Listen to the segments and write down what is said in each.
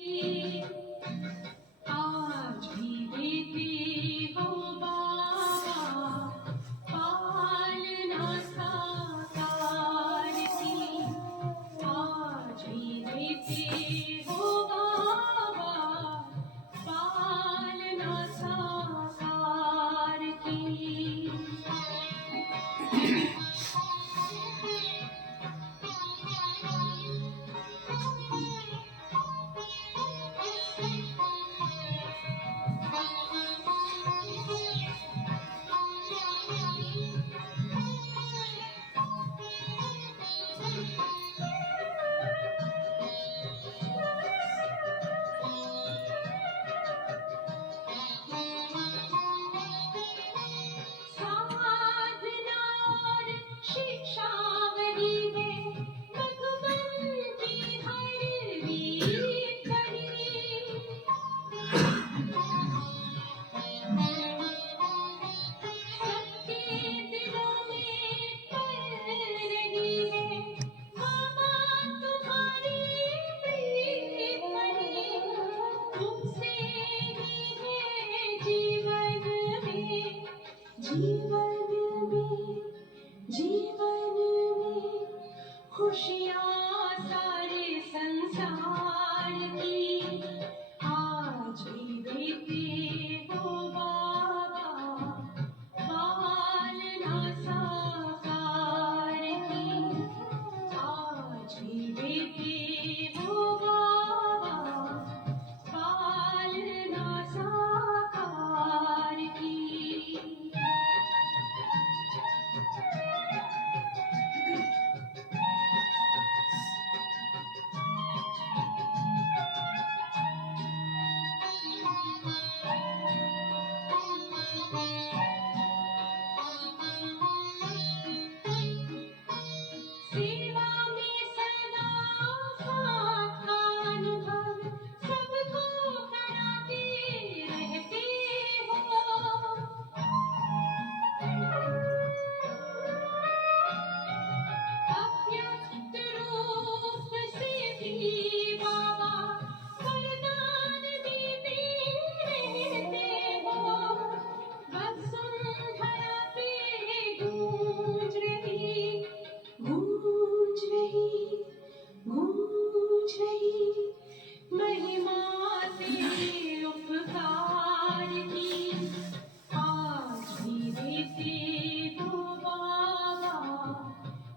आज भी देते हो बाबा पालना साकार की। आज भी देते हो बाबा पालना साकार की। साधना और शिक्षावरी में भगवन की हर रीत कही। सबके दिलों में पल रही है बाबा तुम्हारी प्रीत कही। तुमसे ही है जीवन में, जीवन में खुशियाँ सारे संसार की। आज भी देते हो बाबा पालना साकार की। आज भी देते हो बाबा पालना साकार की। सेवा में सदा साथ का अनुभव सबको कराते रहते हो। अव्यक्त रूप से भी बाबा वरदान देते रहते हो। वसुंधरा पे गूंज रही, गूंज रही महिमा तेरे उपकार की। आज भी देते हो बाबा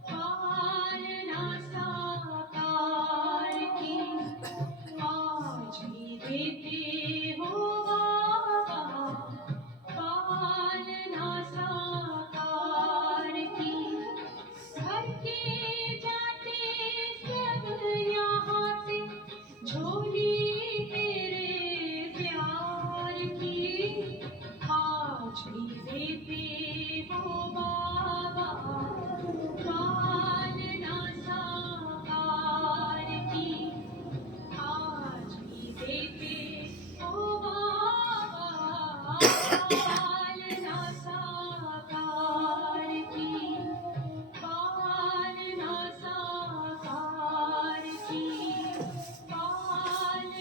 पालना साकार की। आज भी देते हो बाबा पालना साकार की। घर के जाते सब यहाँ से झोली तेरे प्यार की। आज भी देते हो बाबा पालना साकार की। आज भी देते हो बाबा पालना साकार की। पालना साकार की। पालना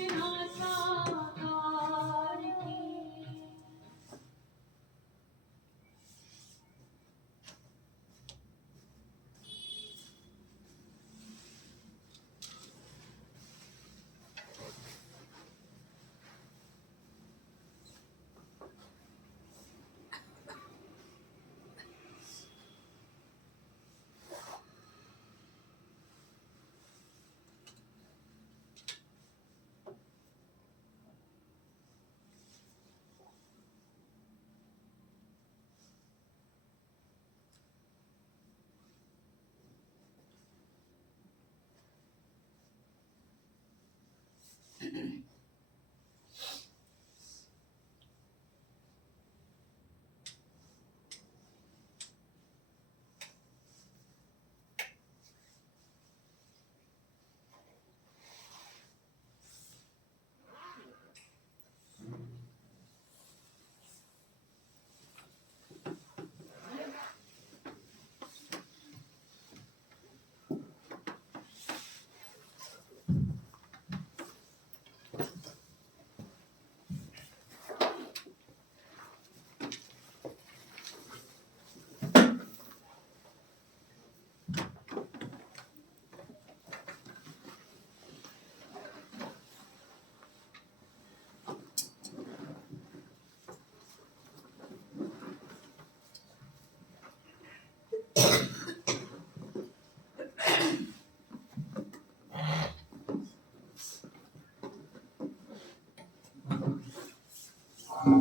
ओम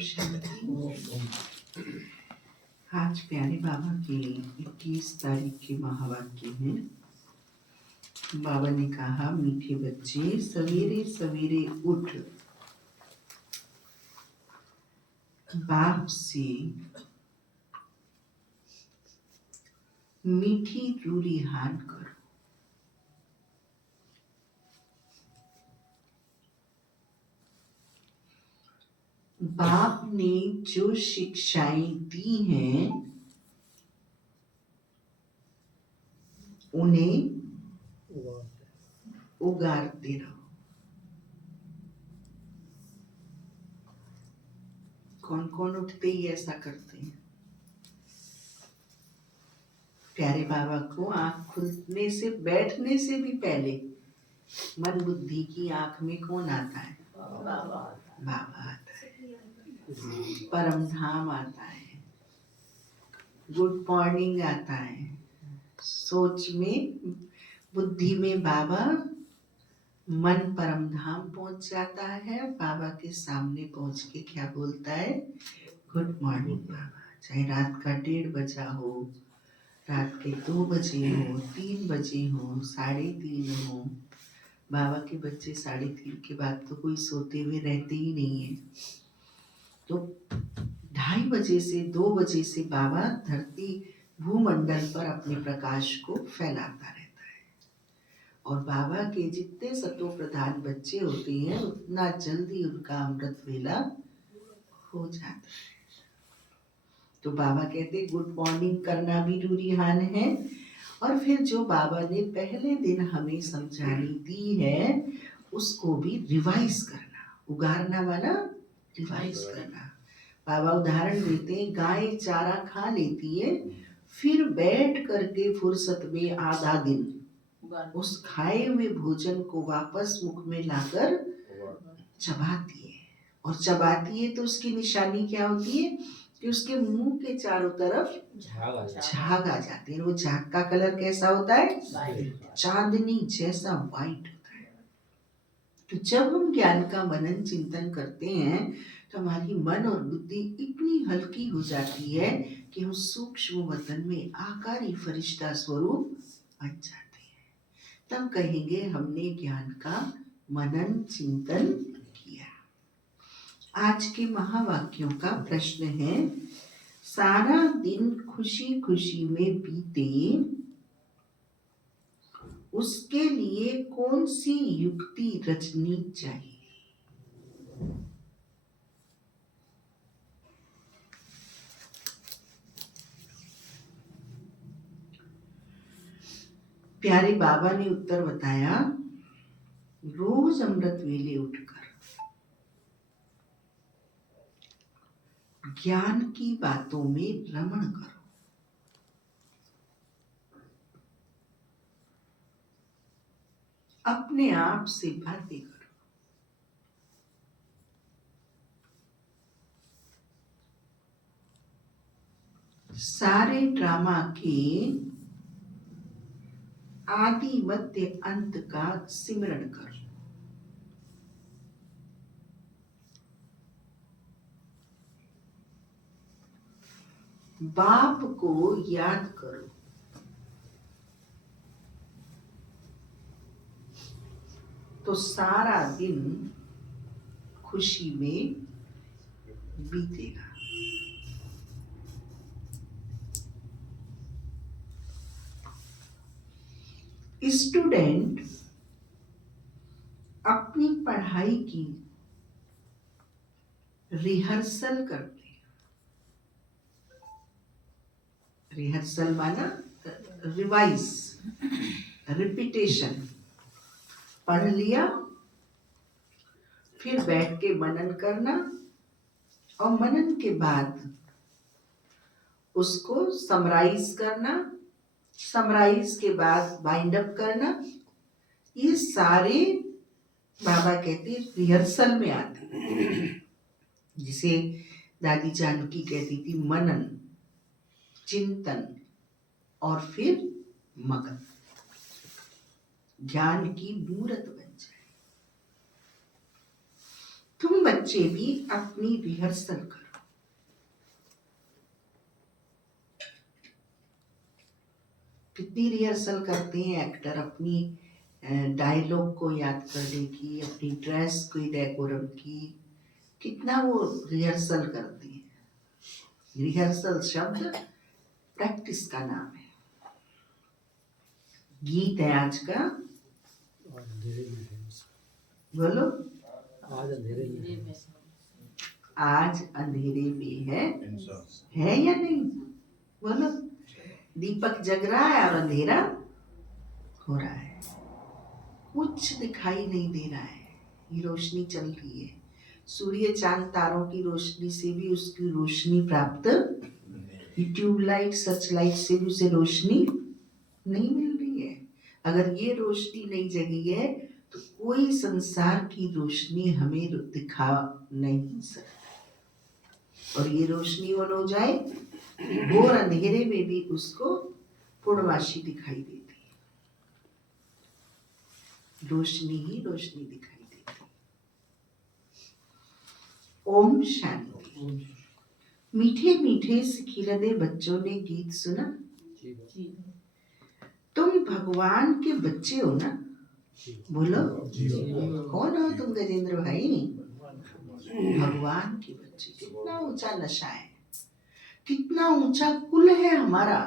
शांति। आज प्यारे बाबा के 21 तारीख के महावाक्य हैं। बाबा ने कहा, मीठे बच्चे सवेरे सवेरे उठ बाप से मीठी रूरी हान करो। बाप ने जो शिक्षाएं दी हैं उन्हें उगारते रहो। कौन कौन उठते ही ऐसा करते हैं? प्यारे बाबा को आंख खुलने से, बैठने से भी पहले मन बुद्धि की आंख में कौन आता है? बाबा आता है, परम धाम आता है, गुड मॉर्निंग आता है। सोच में, बुद्धि में बाबा, मन परम धाम पहुंच जाता है। बाबा के सामने पहुंच के क्या बोलता है? गुड मॉर्निंग बाबा। चाहे रात का 1:30 बजा हो, रात के 2 बजे हो, 3 बजे हो, 3:30 हो। बाबा के बच्चे 3:30 के बाद तो कोई सोते हुए रहते ही नहीं है। तो 2:30 बजे से 2 बजे से बाबा धरती भूमंडल पर अपने प्रकाश को फैलाता रहता है। और बाबा के जितने सतो प्रधान बच्चे होते हैं उतना जल्दी उनका अमृत वेला हो जाता है। तो बाबा कहते गुड मॉर्निंग करना भी रूरिहान है। और फिर जो बाबा ने पहले दिन हमें समझानी दी है उसको भी रिवाइज करना। उगारना वाला रिवाइज करना। बाबा उदाहरण देते हैं, गाय चारा खा लेती है, फिर बैठ करके फुर्सत में आधा दिन उस खाए हुए भोजन को वापस मुख में लाकर चबाती है। और चबाती है तो उसकी निशानी क्या होती है कि उसके मुंह के चारों तरफ झाग आ जाते हैं। वो झाग का कलर कैसा होता है? चांदनी जैसा वाइट होता है। तो जब हम ज्ञान का मनन चिंतन करते हैं तो हमारी मन और बुद्धि इतनी हल्की हो जाती है कि हम सूक्ष्म वतन में आकारी फरिश्ता स्वरूप बन जाते हैं। तब कहेंगे हमने ज्ञान का मनन चिंतन किया। आज के महावाक्यों का प्रश्न है, सारा दिन खुशी खुशी में बीते, उसके लिए कौन सी युक्ति रचनी चाहिए? प्यारे बाबा ने उत्तर बताया, रोज अमृत वेले उठकर ज्ञान की बातों में रमण करो। अपने आप से बातें करो। सारे ड्रामा के आदि मध्य अंत का सिमरण करो। बाप को याद करो। तो सारा दिन खुशी में बीतेगा। स्टूडेंट अपनी पढ़ाई की रिहर्सल करते हैं। रिहर्सल माना रिवाइज, रिपीटेशन। पढ़ लिया, फिर बैठ के मनन करना, और मनन के बाद उसको समराइज करना, समराइज के बाद बाइंड अप करना। ये सारे बाबा कहते हैं रिहर्सल में आते हैं। जिसे दादी जानकी कहती थी मनन, चिंतन और फिर मगन, ज्ञान की मूरत बन जाए। तुम बच्चे भी अपनी रिहर्सल करो। कितनी रिहर्सल करते हैं एक्टर अपनी डायलॉग को याद करने की, अपनी ड्रेस को डेकोरम की, कितना वो रिहर्सल करते हैं। रिहर्सल शब्द प्रैक्टिस का नाम है। गीत है आज का, बोलो। आज अंधेरे में है या नहीं? बोलो। दीपक जग रहा है और अंधेरा हो रहा है, कुछ दिखाई नहीं दे रहा है। ये रोशनी चल रही है, सूर्य चांद तारों की रोशनी से भी उसकी रोशनी प्राप्त, ट्यूबलाइट सर्च लाइट से भी उसे रोशनी नहीं मिल रही है। अगर ये रोशनी नहीं जगी है तो कोई संसार की रोशनी हमें दिखा नहीं सकती। और ये रोशनी ऑन हो जाए, घोर अंधेरे में भी उसको पूर्णवासी दिखाई देती है। रोशनी ही रोशनी दिखाई देती। ओम शांति। मीठे मीठे सिखिलदे बच्चों ने गीत सुना। तुम भगवान के बच्चे हो ना? बोलो। कौन हो तुम गजेंद्र भाई? भगवान के बच्चे। कितना ऊंचा नशा है, कितना ऊंचा कुल है हमारा,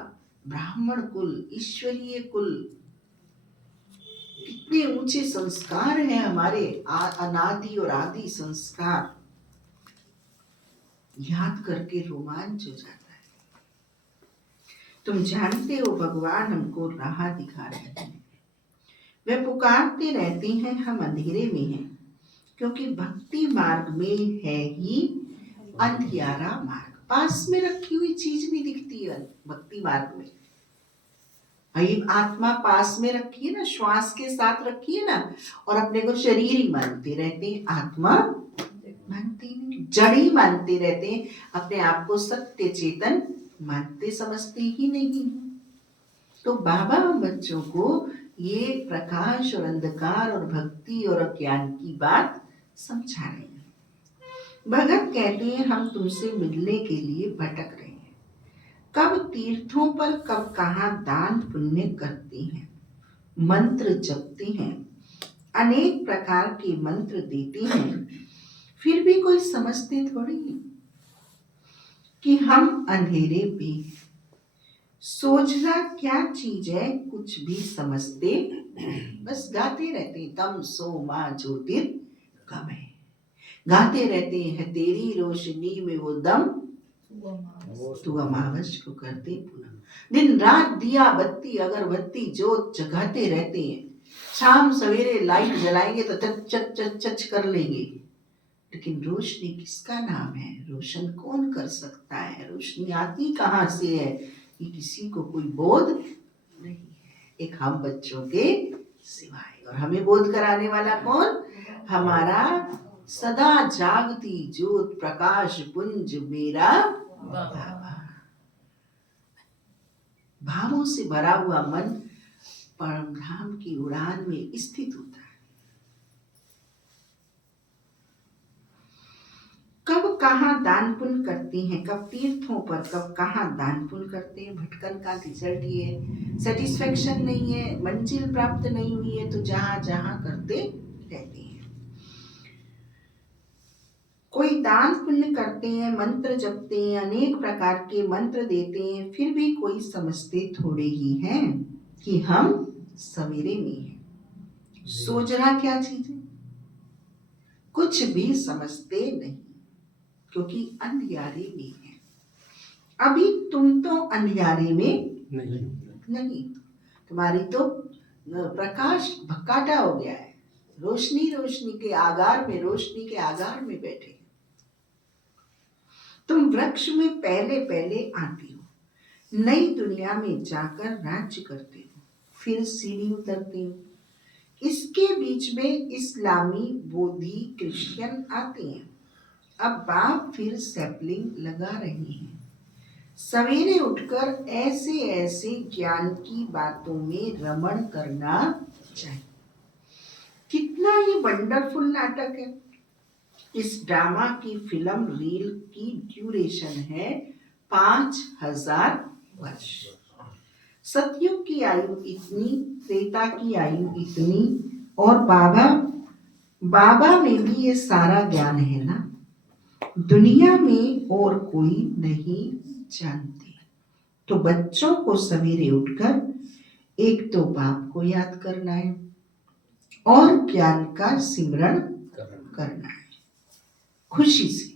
ब्राह्मण कुल, ईश्वरीय कुल। कितने ऊंचे संस्कार हैं हमारे, अनादि और आदि संस्कार। याद करके रोमांच हो जाता है। तुम जानते हो भगवान हमको राह दिखा रहे हैं। वे पुकारते रहते हैं, हम अंधेरे में हैं, क्योंकि भक्ति मार्ग में है ही अंधियारा मार्ग। पास में रखी हुई चीज नहीं दिखती है भक्ति मार्ग में। भाई आत्मा पास में रखी है ना, श्वास के साथ रखी है ना, और अपने को शरीर ही मानते रहते हैं, आत्मा मानते नहीं, जड़ ही मानते रहते हैं, अपने आप को सत्य चेतन मानते समझते ही नहीं। तो बाबा हम बच्चों को ये प्रकाश और अंधकार और भक्ति और अज्ञान की बात समझा रहे हैं। भगत कहते हैं हम तुमसे मिलने के लिए भटक रहे हैं। कब तीर्थों पर, कब कहाँ दान पुण्य करते हैं, मंत्र जपते हैं, अनेक प्रकार के मंत्र देते हैं, फिर भी कोई समझते थोड़ी है कि हम अंधेरे पे। सोचना क्या चीज है, कुछ भी समझते, बस गाते रहते हैं तम सो माँ ज्योतिर्गमय। गाते रहते हैं तेरी रोशनी में वो दम, तू अमावस को करते पूनम। दिन रात दिया बत्ती अगरबत्ती जोत जगाते रहते हैं। शाम सवेरे लाइट जलाएंगे तो चच चच चच चच कर लेंगे, लेकिन रोशनी किसका नाम है? रोशन कौन कर सकता है? रोशनी आती कहाँ से है, ये किसी को कोई बोध नहीं है, एक हम बच्चों के सिवाय। और हमें बोध कराने वाला कौन? हमारा सदा जागती ज्योत प्रकाश पुंज मेरा बाबा। भावों से भरा हुआ मन परम धाम की उड़ान में स्थित होता है। कब कहाँ दान पुण्य करते हैं, कब तीर्थों पर, कब कहाँ दान पुण्य करते हैं। भटकन का रिजल्ट ये है, सेटिस्फेक्शन नहीं है, मंजिल प्राप्त नहीं हुई है तो जहाँ जहाँ करते रहते हैं। कोई दान पुण्य करते हैं, मंत्र जपते हैं, अनेक प्रकार के मंत्र देते हैं, फिर भी कोई समझते थोड़े ही हैं कि हम सवेरे में हैं। सोचना क्या चीज है, कुछ भी समझते नहीं, क्योंकि अंधियारे में है। अभी तुम तो अंधियारे में नहीं, तुम्हारी तो प्रकाश भक्काटा हो गया है, रोशनी के आगार में, रोशनी के आगार में बैठे। तुम वृक्ष में पहले पहले आती हो, नई दुनिया में जाकर राज्य करते हो, फिर सीढ़ी उतरते हो। इसके बीच में इस्लामी, बोधी, क्रिश्चियन आते हैं। अब बाप फिर सैपलिंग लगा रहे हैं। सवेरे उठकर ऐसे ऐसे ज्ञान की बातों में रमण करना चाहिए। कितना ये वंडरफुल नाटक है। इस ड्रामा की फिल्म रील की ड्यूरेशन है 5000 वर्ष। सतयुग की आयु इतनी, त्रेता की आयु इतनी, और बाबा में भी ये सारा ज्ञान है ना, दुनिया में और कोई नहीं जानते। तो बच्चों को सवेरे उठकर एक तो बाप को याद करना है और ज्ञान का सिमरण करना है, खुशी से।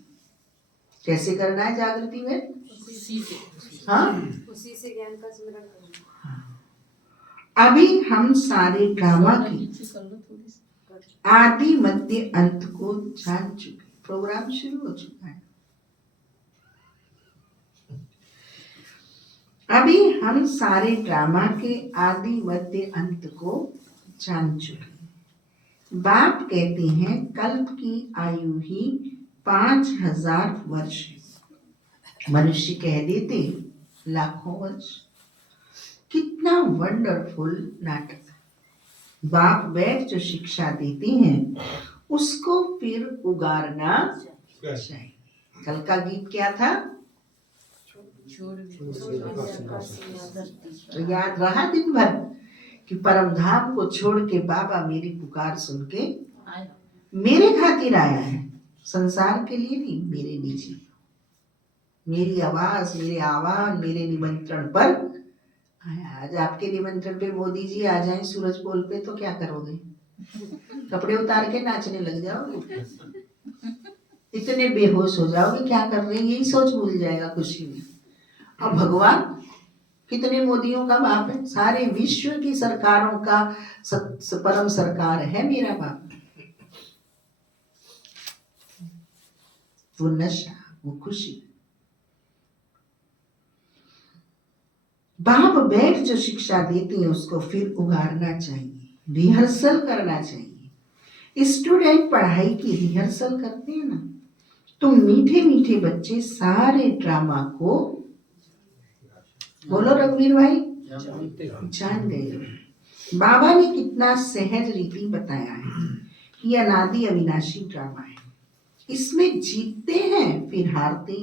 कैसे करना है जागृति में? हाँ, उसी से ज्ञान का स्मरण करना। अभी हम सारे ड्रामा की आदि मध्य अंत को जान चुके। प्रोग्राम शुरू हो चुका है। अभी हम सारे ड्रामा के आदि मध्य अंत को जान चुके। बाप कहते हैं कल्प की आयु ही 5000 वर्ष है। मनुष्य कह देते लाखों वर्ष। कितना वंडरफुल नाटक। बाप बैठ जो शिक्षा देते हैं उसको फिर उगारना चाहिए। कल का गीत क्या था? तो याद रहा दिन भर कि परम धाम को छोड़ के बाबा मेरी पुकार सुन के मेरे खातिर आया है, संसार के लिए नहीं, मेरे नीचे। मेरी आवाज, मेरे आह्वान, मेरे निमंत्रण पर आया। आज आपके निमंत्रण पे मोदी जी आ जाएं सूरज पोल पे तो क्या करोगे? कपड़े उतार के नाचने लग जाओगे, इतने बेहोश हो जाओगे क्या कर रहे हैं यही सोच भूल जाएगा खुशी में। अब भगवान कितने मोदियों का बाप है, सारे विश्व की सरकारों का परम सरकार है मेरा बाप। वो नशा, वो खुशी। बाप बैठ जो शिक्षा देते हैं उसको फिर उगारना चाहिए, रिहर्सल करना चाहिए। स्टूडेंट पढ़ाई की रिहर्सल करते हैं ना, तो मीठे मीठे बच्चे सारे ड्रामा को, बोलो रघुवीर भाई, जान गए। बाबा ने कितना सहज रीति बताया है कि अनादि अविनाशी ड्रामा है। इसमें जीतते हैं फिर हारते।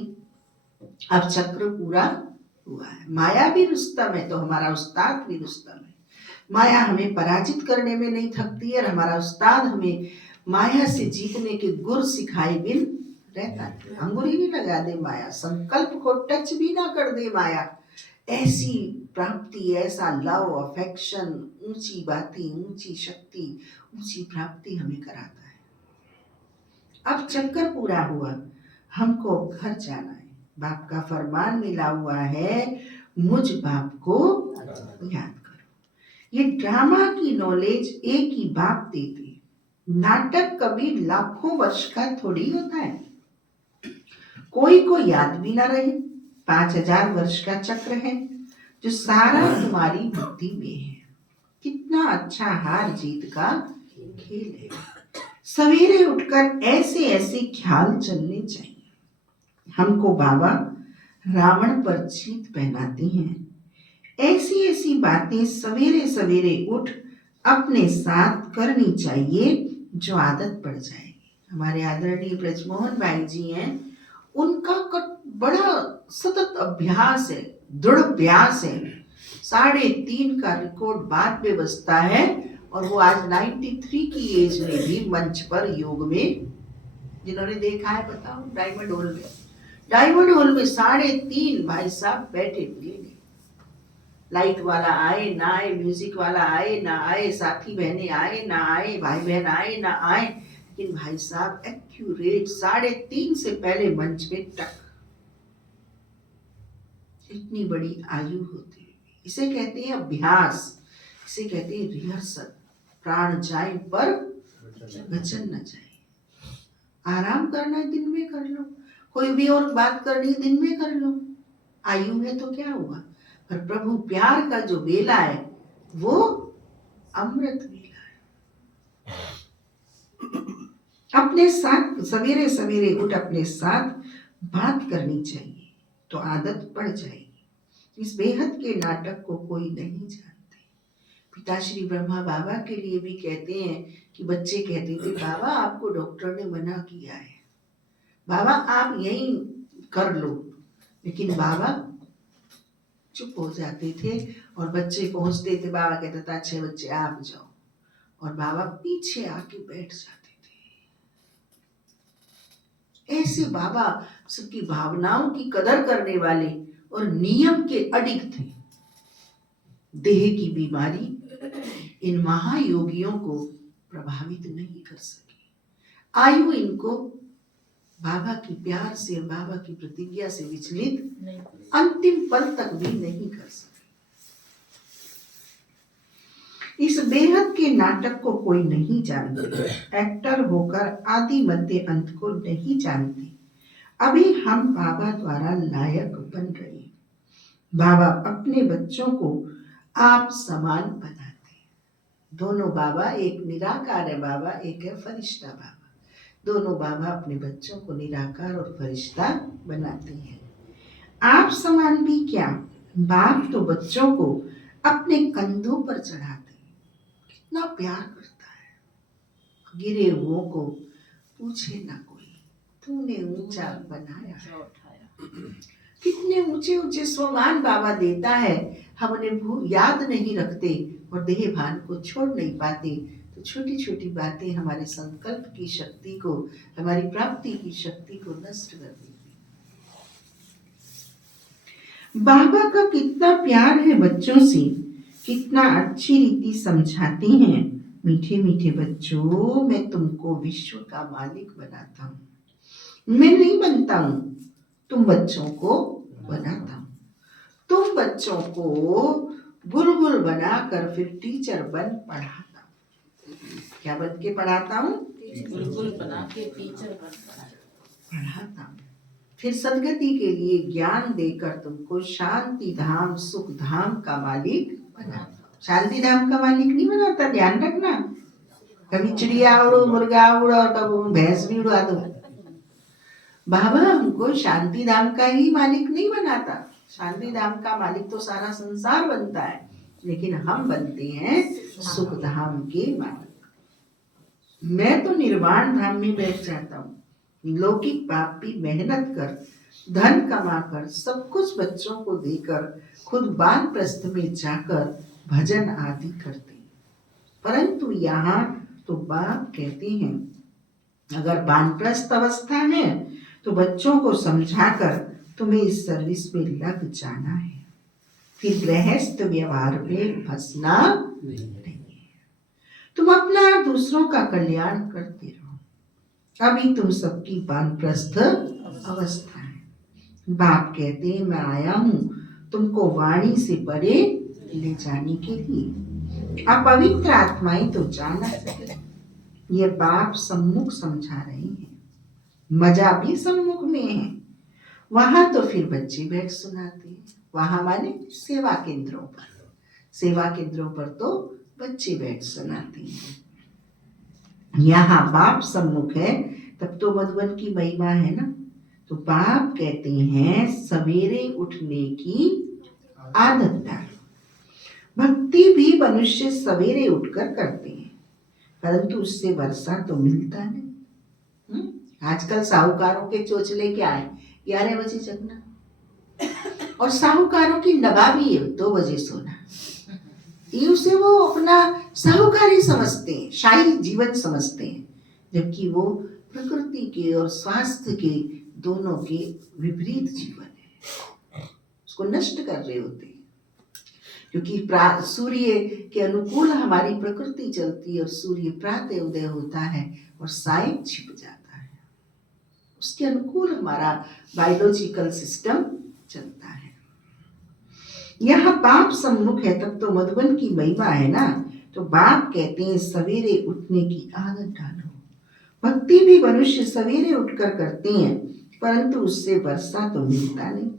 अब चक्र पूरा हुआ है। माया भी रुस्तम है तो हमारा उस्ताद भी रुस्तम है। माया हमें पराजित करने में नहीं थकती है और हमारा उस्ताद हमें माया से जीतने के गुर सिखाए बिन रहता है। अंगुली नहीं लगा दे माया, संकल्प को टच भी ना कर दे माया। ऐसी प्राप्ति, ऐसा लव, अफेक्शन, ऊंची बातें, ऊंची शक्ति, ऊंची प्राप्ति हमें कराता है। अब चक्कर पूरा हुआ, हमको घर जाना है। बाप का फरमान मिला हुआ है, मुझ बाप को याद करो। ये ड्रामा की नॉलेज एक ही बाप देते। नाटक कभी लाखों वर्ष का थोड़ी होता है। कोई को याद भी ना रहे। 5000 वर्ष का चक्र है जो सारा तुम्हारी बुद्धि में है। कितना अच्छा हार जीत का खेल है। सवेरे उठकर ऐसे ऐसे ख्याल चलने चाहिए। हमको बाबा रावण पर जीत पहनाते हैं। ऐसी ऐसी बातें सवेरे सवेरे उठ अपने साथ करनी चाहिए जो आदत पड़ जाएगी। हमारे आदरणीय ब्रजमोहन भाई जी हैं, उनका बड़ा सतत अभ्यास है, दृढ़ अभ्यास है। 3.5 का रिकॉर्ड बाद में बजता है और वो आज 93 की एज में भी मंच पर योग में, जिन्होंने देखा है बताओ, डायमंड हॉल में, डायमंड हॉल में 3:30 भाई साहब बैठे हुए नहीं। लाइट वाला आए ना आए, म्यूजिक वाला आए ना आए, साथी बहने आए ना आए, भाई बहन आए ना आए, लेकिन भाई साहब एक्यूरेट 3:30 से पहले मंच पे टक। इतनी बड़ी आयु होती है, इसे कहते हैं अभ्यास, इसे कहते हैं रिहर्सल। प्राण जाए पर वचन न जाए। आराम करना है दिन में कर लो, कोई भी और बात करनी है दिन में कर लो, आयु है तो क्या हुआ, पर प्रभु प्यार का जो बेला है वो अमृत बेला है। अपने साथ सवेरे सवेरे उठ अपने साथ बात करनी चाहिए तो आदत पड़ जाएगी। इस बेहद के नाटक को कोई नहीं जानते। पिता श्री ब्रह्मा बाबा के लिए भी कहते हैं कि बच्चे कहते थे बाबा आपको डॉक्टर ने मना किया है, बाबा आप यही कर लो, लेकिन बाबा चुप हो जाते थे और बच्चे पहुंचते थे, बाबा कहता था अच्छे बच्चे आप जाओ, और बाबा पीछे आके बैठ जाते थे। ऐसे बाबा सबकी भावनाओं की कदर करने वाले और नियम के अडिग थे। देह की बीमारी इन महायोगियों को प्रभावित नहीं कर सकी। आयु इनको बाबा की प्यार से, बाबा की प्रतिज्ञा से विचलित अंतिम पल तक भी नहीं कर सके। इस बेहद के नाटक को कोई नहीं जानते। एक्टर होकर आदि मध्य अंत को नहीं जानते। अभी हम बाबा द्वारा लायक बन रहे हैं। बाबा अपने बच्चों को आप समान बनाते हैं। दोनों बाबा, एक निराकार है बाबा, एक है फरिश्ता बाबा। दोनों बाबा अपने बच्चों को निराकार और फरिश्ता बनाते हैं। आप समान भी क्या, बाप तो बच्चों को अपने कंधों पर चढ़ाते हैं, कितना प्यार करता है। गिरे हुओं को पूछे ना कोई, तूने ऊंचा बनाया है। कितने ऊंचे ऊंचे स्वमान बाबा देता है, हम उन्हें याद नहीं रखते और देह भान को छोड़ नहीं पाते। तो छोटी छोटी बातें हमारे संकल्प की शक्ति को, हमारी प्राप्ति की शक्ति को नष्ट कर देती। बाबा का कितना प्यार है बच्चों से, कितना अच्छी रीति समझाते हैं। मीठे मीठे बच्चों, मैं तुमको विश्व का मालिक बनाता हूँ। मैं नहीं बनता हूँ, तुम बच्चों को बनाता हूँ। तुम बच्चों को बुलबुल बनाकर फिर टीचर बन पढ़ाता हूँ। क्या बन के पढ़ाता हूँ? बुलबुल बना के टीचर बन पढ़ाता हूँ। फिर सदगति के लिए ज्ञान देकर तुमको शांति धाम, सुख धाम का मालिक बनाता हूँ। शांति धाम का मालिक नहीं बनाता, ध्यान रखना। कभी चिड़िया उड़ो, मुर्गा उड़ो और कभी भैंस भी उड़ा दो। बाबा हमको शांति धाम का ही मालिक नहीं बनाता। शांति धाम का मालिक तो सारा संसार बनता है, लेकिन हम बनते हैं सुख धाम के मालिक। मैं तो निर्वाण धाम में बैठ जाता हूँ। लौकिक पापी मेहनत कर, धन कमाकर, सब कुछ बच्चों को देकर, खुद वानप्रस्थ में जाकर भजन आदि करते हैं। परंतु यहाँ तो बाप कहते हैं अगर वानप्रस्थ अवस्था है तो बच्चों को समझाकर तुम्हें इस सर्विस में लग जाना है, फिर गृहस्थ व्यवहार में फंसना नहीं है। तुम अपना दूसरों का कल्याण करते रहो। अभी तुम सबकी वानप्रस्थ अवस्था है। बाप कहते हैं मैं आया हूँ तुमको वाणी से परे ले जाने के लिए। अपवित्र आत्माएं तो जाना सके, ये बाप सम्मुख समझा रहे हैं। मजा भी सम्मुख में है। वहां तो फिर बच्चे बैठ सुनाते हैं। वहां माने सेवा केंद्रों पर। सेवा केंद्रों पर तो बच्चे बैठ सुनाते हैं। यहाँ बाप सम्मुख है, तब तो मधुबन की महिमा है ना। तो बाप कहते हैं सवेरे उठने की आदत डालो। भक्ति भी मनुष्य सवेरे उठकर करते हैं, परंतु उससे वर्षा तो मिलता नहीं। आजकल साहूकारों के चोचले क्या है, 11 बजे जगना, और साहूकारों की नवाबी है 2 बजे सोना। ये उसे वो अपना साहूकारी समझते हैं, शाही जीवन समझते हैं, जबकि वो प्रकृति के और स्वास्थ्य के दोनों के विपरीत जीवन है, उसको नष्ट कर रहे होते हैं। क्योंकि सूर्य के अनुकूल हमारी प्रकृति चलती है और सूर्य प्रातः उदय होता है और साय छिप जाता है, उसके अनुकूल हमारा बायोलॉजिकल सिस्टम चलता है। यहाँ बाप सम्मुख है तब तो मधुबन की महिमा है ना। तो बाप कहते हैं सवेरे उठने की आदत डालो। भक्ति भी मनुष्य सवेरे उठकर करते हैं, परंतु उससे वर्षा तो मिलता नहीं।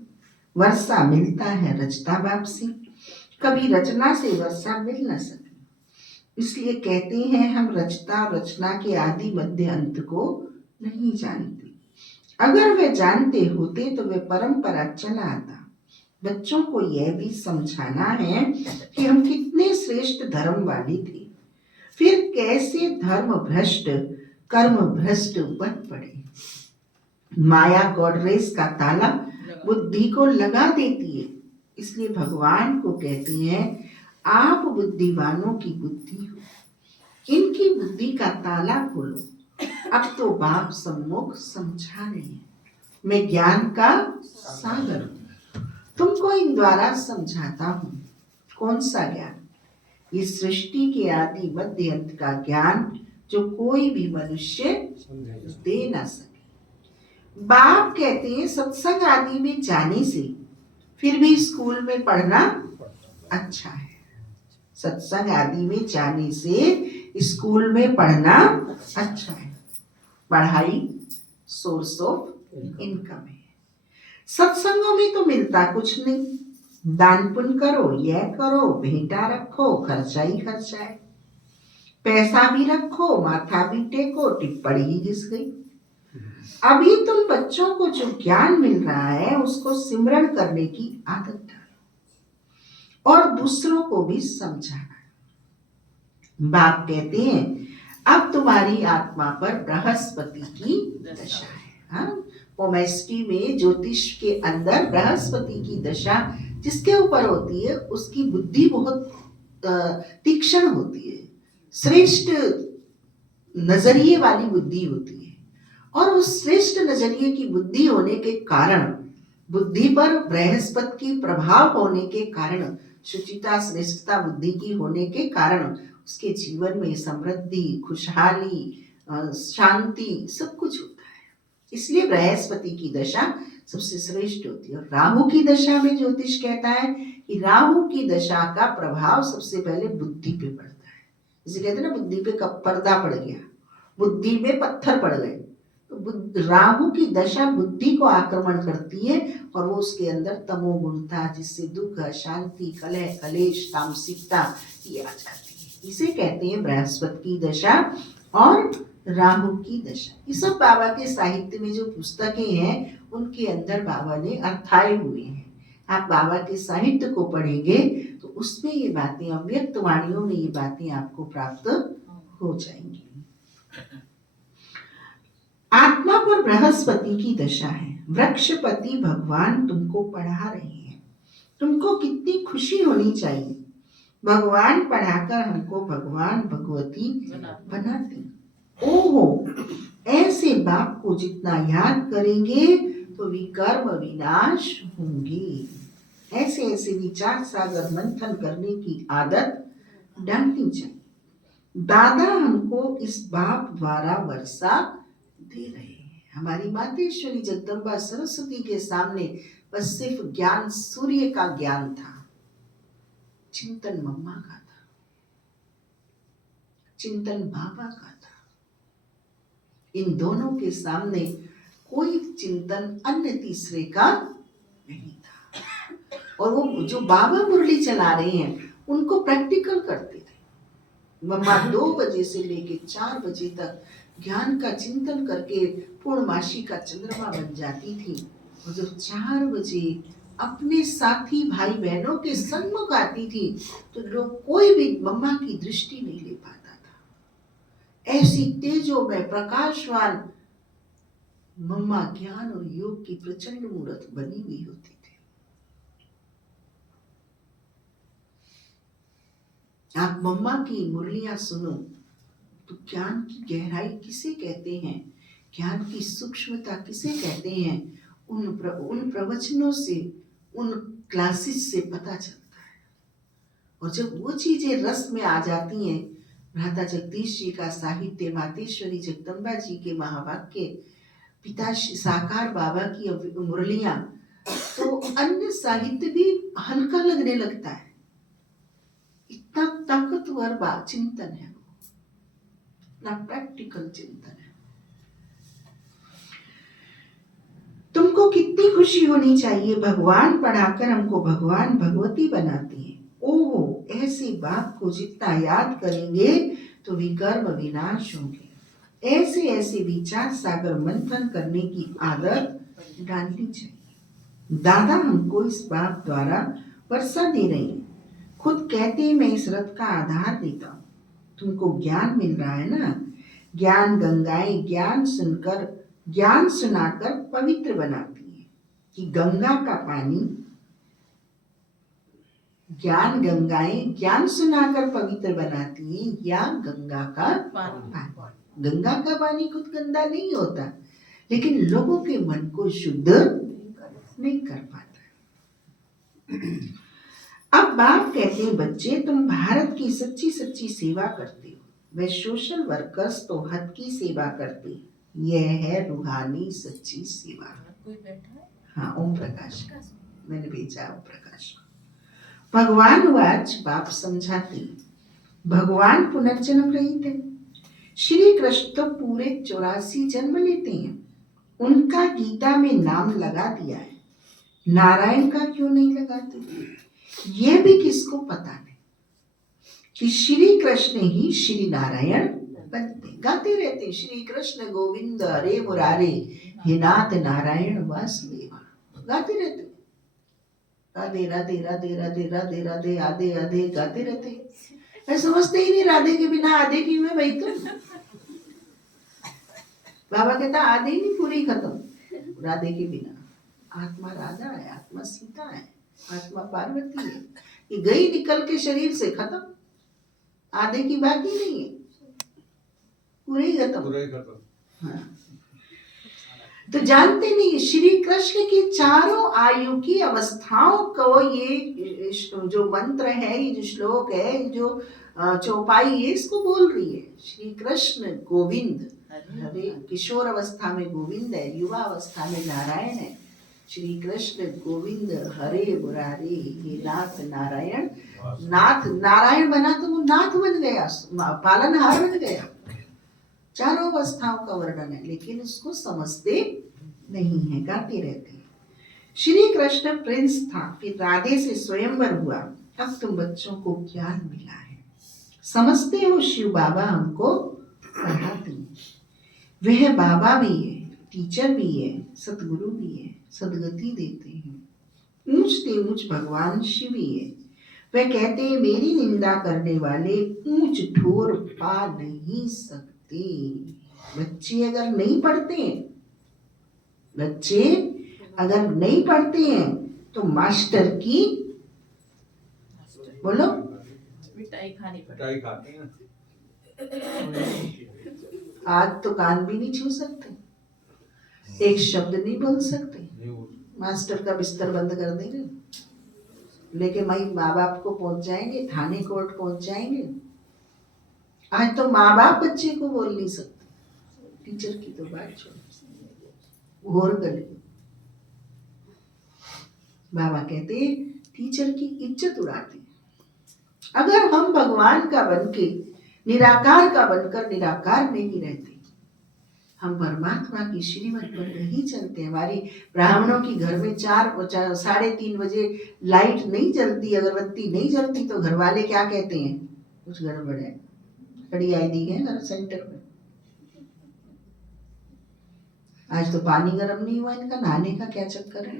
वर्षा मिलता है रचता बाप से, कभी रचना से वर्षा मिल न सकी। इसलिए कहते हैं हम रचता और रचना के आदि मध्य अंत को नहीं जानते। अगर वे जानते होते तो वे परंपरा चला आता। बच्चों को यह भी समझाना है कि हम कितने श्रेष्ठ धर्म वाले थे, फिर कैसे धर्म भ्रष्ट कर्म भ्रष्ट बन पड़े। माया गॉडरेज का ताला बुद्धि को लगा देती है, इसलिए भगवान को कहते हैं आप बुद्धिवानों की बुद्धि हो, इनकी बुद्धि का ताला खोलो। अब तो बाप सम्मुख समझा रहे हैं, मैं ज्ञान का सागर हूं, तुमको इन द्वारा समझाता हूं। कौन सा ज्ञान? ये सृष्टि के आदि मध्य अंत का ज्ञान जो कोई भी मनुष्य दे ना सके। बाप कहते हैं सत्संग आदि में जाने से फिर भी स्कूल में पढ़ना अच्छा है। सत्संग आदि में जाने से स्कूल में पढ़ना अच्छा है। पढ़ाई सोर्स ऑफ इनकम है। सत्संगों में तो मिलता कुछ नहीं, दान पुण्य करो, यह करो, भेंटा रखो, खर्चा ही खर्चा है। पैसा भी रखो, माथा भी टेको, टिप्पणी ही घिस गई। अभी तुम बच्चों को जो ज्ञान मिल रहा है उसको सिमरण करने की आदत डालो और दूसरों को भी समझाना। बाप कहते हैं अब तुम्हारी आत्मा पर बृहस्पति की दशा है। हाँ? पोमेस्ट्री में ज्योतिष के अंदर बृहस्पति की दशा जिसके ऊपर होती है उसकी बुद्धि बहुत तीक्ष्ण होती है, श्रेष्ठ नजरिए वाली बुद्धि होती है। और उस श्रेष्ठ नजरिए की बुद्धि होने के कारण, बुद्धि पर बृहस्पति की प्रभाव होने के कारण, शुचिता श्रेष्ठता बुद्धि की होने के कारण उसके जीवन में समृद्धि, खुशहाली, शांति सब कुछ होता है। इसलिए बृहस्पति की दशा सबसे श्रेष्ठ होती है। और राहु की दशा में ज्योतिष कहता है कि राहु की दशा का प्रभाव सबसे पहले बुद्धि पे पड़ता है। जैसे कहते हैं ना बुद्धि पे पर्दा पड़ गया, बुद्धि में पत्थर पड़ गए। तो राहु की दशा बुद्धि को आक्रमण करती है और वो उसके अंदर तमोगुणता, जिससे दुख, अशांति, कलह, कलेश, तामसिकता ये आ जाती है। इसे कहते हैं बृहस्पति की दशा और राहु की दशा। ये सब बाबा के साहित्य में जो पुस्तकें हैं उनके अंदर बाबा ने अर्थाए हुए हैं। आप बाबा के साहित्य को पढ़ेंगे तो उसमें ये बातें, अव्यक्त वाणियों में ये बातें आपको प्राप्त हो जाएंगी। आत्मा पर बृहस्पति की दशा है। वृक्षपति भगवान तुमको पढ़ा रहे हैं, तुमको कितनी खुशी होनी चाहिए। भगवान पढ़ाकर हमको भगवान भगवती बनाते। ओहो, ऐसे बाप को जितना याद करेंगे तो विकर्म विनाश होंगे। ऐसे ऐसे विचार सागर मंथन करने की आदत डालनी चाहिए। दादा हमको इस बाप द्वारा वर्षा दे रहे हैं। हमारी मातेश्वरी जगदम्बा सरस्वती के सामने बस सिर्फ ज्ञान सूर्य का ज्ञान था, चिंतन मम्मा का था, चिंतन बाबा का था। इन दोनों के सामने कोई चिंतन अन्य तीसरे का नहीं था। और वो जो बाबा मुरली चला रहे हैं उनको प्रैक्टिकल करते थे। मम्मा 2 बजे से लेके 4 बजे तक ज्ञान का चिंतन करके पूर्णमासी का चंद्रमा बन जाती थी। और जब 4 बजे अपने साथी भाई बहनों के सन्मुख आती थी तो लोग कोई भी मम्मा की दृष्टि नहीं ले पाता था। ऐसी तेजो में प्रकाशवान मम्मा ज्ञान और योग की प्रचंड मूर्त बनी हुई होती थी। आप मम्मा की मुरलियां सुनो तो ज्ञान की गहराई किसे कहते हैं, ज्ञान की सूक्ष्मता किसे कहते हैं, उन प्रवचनों से, उन क्लासेस से पता चलता है। और जब वो चीजें रस में आ जाती हैं, भ्राता जगदीश जी का साहित्य, मातेश्वरी जगदम्बा जी के महावाक्य, पिता साकार बाबा की मुरलियां, तो अन्य साहित्य भी हल्का लगने लगता है। इतना ताकतवर चिंतन है वो, इतना प्रैक्टिकल चिंतन है। तुमको कितनी खुशी होनी चाहिए, भगवान पढ़ाकर हमको भगवान भगवती बनाते हैं। ओहो, ऐसी बात को जितना याद करेंगे तो विकर्म विनाश होंगे। ऐसे ऐसे विचार सागर मंथन करने की आदत डालनी चाहिए। दादा हमको इस बात द्वारा वर्षा दे रहे हैं। खुद कहते हैं मैं इस रथ का आधार देता हूँ। तुमको ज्ञान मिल रहा है ना, ज्ञान गंगाएं ज्ञान सुनकर, ज्ञान सुनाकर पवित्र बनाती है। कि गंगा का पानी, ज्ञान गंगाएं ज्ञान सुनाकर पवित्र बनाती है, या गंगा का पानी। गंगा का पानी खुद गंदा नहीं होता, लेकिन लोगों के मन को शुद्ध नहीं कर पाता। अब बाप कहते हैं बच्चे तुम भारत की सच्ची सच्ची सेवा करते हो। वे सोशल वर्कर्स तो हद की सेवा करते हैं। यह है रूहानी सच्ची सेवा। कोई बैठा है? हाँ, ओम प्रकाश का मैंने भेजा, ओम प्रकाश को। भगवान वाच बाप समझाते, भगवान पुनर्जन्म रहित है। श्री कृष्ण तो पूरे 84 जन्म लेते हैं, उनका गीता में नाम लगा दिया है, नारायण का क्यों नहीं लगाते? यह भी किसको पता नहीं कि श्री कृष्ण ही श्री नारायण बनते, गाते रहते श्री कृष्ण गोविंद हरे मुरारे हे नाथ नारायण वासुदेवा, गाते रहते राधे राधे राधे राधे राधे राधे आधे आधे गाते रहते। मैं समझते ही नहीं राधे के बिना आधे क्यों है भाई। तुम बाबा कहता आधे नहीं पूरी खत्म राधे के बिना। आत्मा राधा है, आत्मा सीता है, आत्मा पार्वती है, ये गई निकल के शरीर से, खत्म, आधे की बात ही नहीं है, पूरे ही खत्म। हाँ। तो जानते नहीं श्री कृष्ण की चारों आयु की अवस्थाओं को ये जो मंत्र है, ये जो श्लोक है, जो चौपाई है, इसको बोल रही है। श्री कृष्ण गोविंद, हरे किशोर अवस्था में गोविंद है, युवा अवस्था में नारायण है। श्री कृष्ण गोविंद हरे मुरारे हे नाथ नारायण। नाथ नारायण बना तो वो नाथ बन गया, पालनहार बन गया। चारों अवस्थाओं का वर्णन है, लेकिन उसको समझते नहीं है, गाते रहते हैं। श्री कृष्ण प्रिंस था, फिर राधे से स्वयंवर हुआ, अब तुम बच्चों को ज्ञान मिला है, समझते हो शिव बाबा हमको पढ़ाते हैं। वह बाबा भी है, टीचर भी है, सतगुरु भी है, सदगति देते हैं। ऊंच ते ऊंच भगवान शिव ही है। वह कहते हैं मेरी निंदा करने वाले ऊंच ठोर पा नहीं सकते। बच्चे अगर नहीं पढ़ते हैं, बच्चे अगर नहीं पढ़ते हैं तो मास्टर की बोलो मिठाई खानी पड़ती है। आज तो कान भी नहीं छू सकते, एक शब्द नहीं बोल सकते, मास्टर का बिस्तर बंद कर देंगे, लेके माँ बाप को पहुंच जाएंगे, थाने कोर्ट पहुंच जाएंगे। आज तो माँ बाप बच्चे को बोल नहीं सकते, टीचर की तो बात छोड़ो, घोर गली। बाबा कहते टीचर की इज्जत उड़ाते। अगर हम भगवान का बनके निराकार का बनकर निराकार नहीं रहते, हम परमात्मा की श्रीमत पर नहीं चलते। हमारी ब्राह्मणों की घर में 3:30 बजे लाइट नहीं जलती, अगरबत्ती नहीं जलती, तो घर वाले क्या कहते हैं, कुछ गड़बड़ है, खड़ी आई दी है घर सेंटर में। आज तो पानी गर्म नहीं हुआ इनका, नहाने का क्या चक्कर है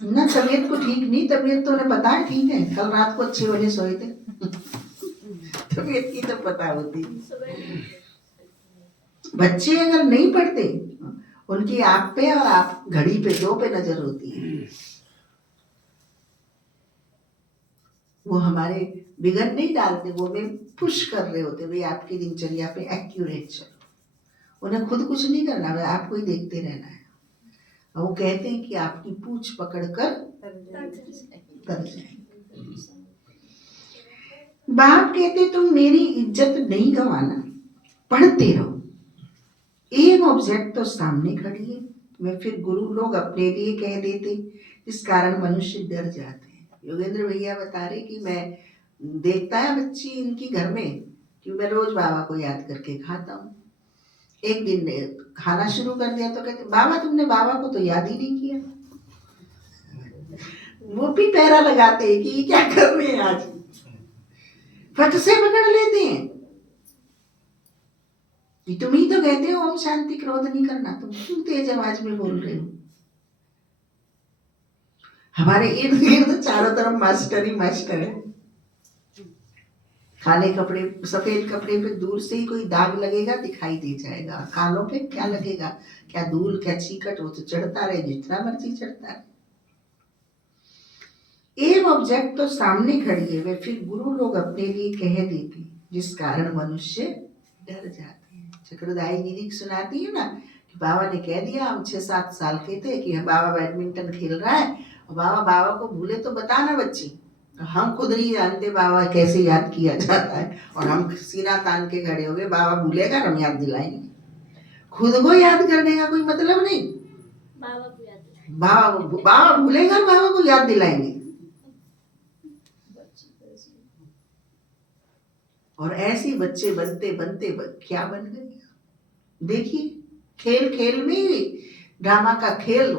ना। तबीयत को ठीक नहीं, तबीयत तो उन्हें पता है ठीक है, कल रात को अच्छे बजे सोए थे। तबीयत की तो पता होती। बच्चे अगर नहीं पढ़ते, उनकी आप पे और आप घड़ी पे 2 पे नजर होती है। वो हमारे बिगड़ नहीं डालते, वो हमें पुश कर रहे होते, भाई आपकी दिनचर्या पे एक्यूरेट चलो। उन्हें खुद कुछ नहीं करना, भाई आपको ही देखते रहना है। और वो कहते हैं कि आपकी पूछ पकड़कर तर जाएंगे। बाप कहते तुम मेरी इज्जत नहीं गंवाना, पढ़ते रहो। एक ऑब्जेक्ट तो सामने खड़ी है, मैं फिर गुरु लोग अपने लिए कह देते, इस कारण मनुष्य डर जाते हैं। योगेंद्र भैया बता रहे कि मैं देखता है बच्ची इनकी घर में कि मैं रोज बाबा को याद करके खाता हूँ। एक दिन ने खाना शुरू कर दिया तो कहते बाबा तुमने बाबा को तो याद ही नहीं किया। वो भी पैरा लगाते हैं कि ये क्या कर रहे हैं आज, फट से पकड़ लेते हैं कि तुम ही तो कहते हो ओम शांति क्रोध नहीं करना, तुम क्यों तेज आवाज में बोल रहे हो। हमारे इर्द गिर्द चारों तरफ मास्टर ही मास्टर है। काले कपड़े सफेद कपड़े पे दूर से ही कोई दाग लगेगा दिखाई दे जाएगा, कालों पे क्या लगेगा, क्या धूल क्या चीकट, वो तो चढ़ता रहे जितना मर्जी चढ़ता रहे। एक ऑब्जेक्ट तो सामने खड़ी है, वे फिर गुरु लोग अपने लिए कह देते, जिस कारण मनुष्य डर जाते हैं। चक्रदाई दीदी सुनाती है ना कि बाबा ने कह दिया, हम 6-7 साल के थे कि बाबा बैडमिंटन खेल रहा है और बाबा को भूले तो बताना बच्ची। तो हम खुद नहीं जानते बाबा कैसे याद किया जाता है, और हम सीना तान के खड़े हो गए, बाबा भूलेगा हम याद दिलाएंगे। खुद को याद करने का कोई मतलब नहीं, बाबा भूलेगा बाबा को याद दिलाएंगे। और ऐसे बच्चे बनते बनते क्या बन गए। देखिए खेल खेल में ड्रामा का खेल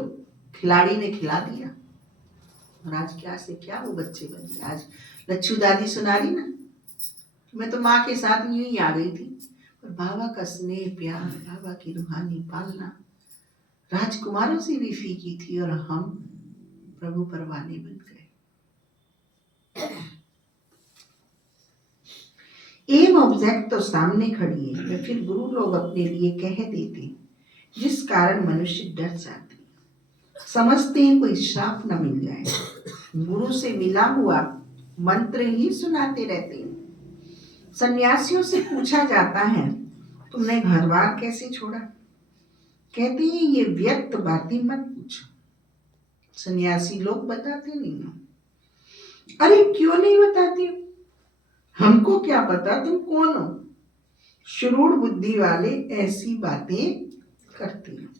खिलाड़ी ने खिला दिया, और आज क्या से क्या वो बच्चे बन गए। आज लच्छू दादी सुना रही ना, मैं तो माँ के साथ यूं ही आ गई थी, पर बाबा का स्नेह प्यार, बाबा की रूहानी पालना राजकुमारों से भी फीकी थी, और हम प्रभु परवाने बन गए। एक ऑब्जेक्ट तो सामने खड़ी है, तो फिर गुरु लोग अपने लिए कह देते, जिस कारण मनुष्य डर जाते, समझते हैं कोई श्राप न मिल जाए। गुरु से मिला हुआ मंत्र ही सुनाते रहते हैं। सन्यासियों से पूछा जाता है तुमने घर बार कैसे छोड़ा, कहते हैं ये व्यक्त बातें मत पूछो। सन्यासी लोग बताते नहीं हो। अरे क्यों नहीं बताते, हमको क्या पता तुम कौन हो। शुरूढ़ बुद्धि वाले ऐसी बातें करते हैं।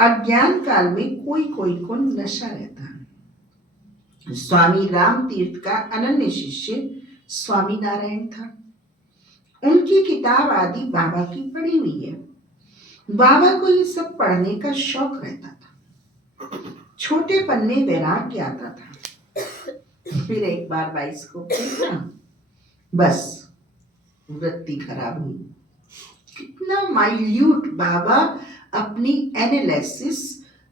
अज्ञान काल में कोई कोई को नशा रहता है। स्वामी राम तीर्थ का अनन्य शिष्य स्वामी नारायण था। उनकी किताब आदि बाबा की पढ़ी हुई है। बाबा को ये सब पढ़ने का शौक रहता था। छोटे पन्ने वैराग्य आता था। फिर एक बार बाइस्कोप देखा, बस वृत्ति खराब हुई। कितना माइल्यूट बाबा अपनी एनालिसिस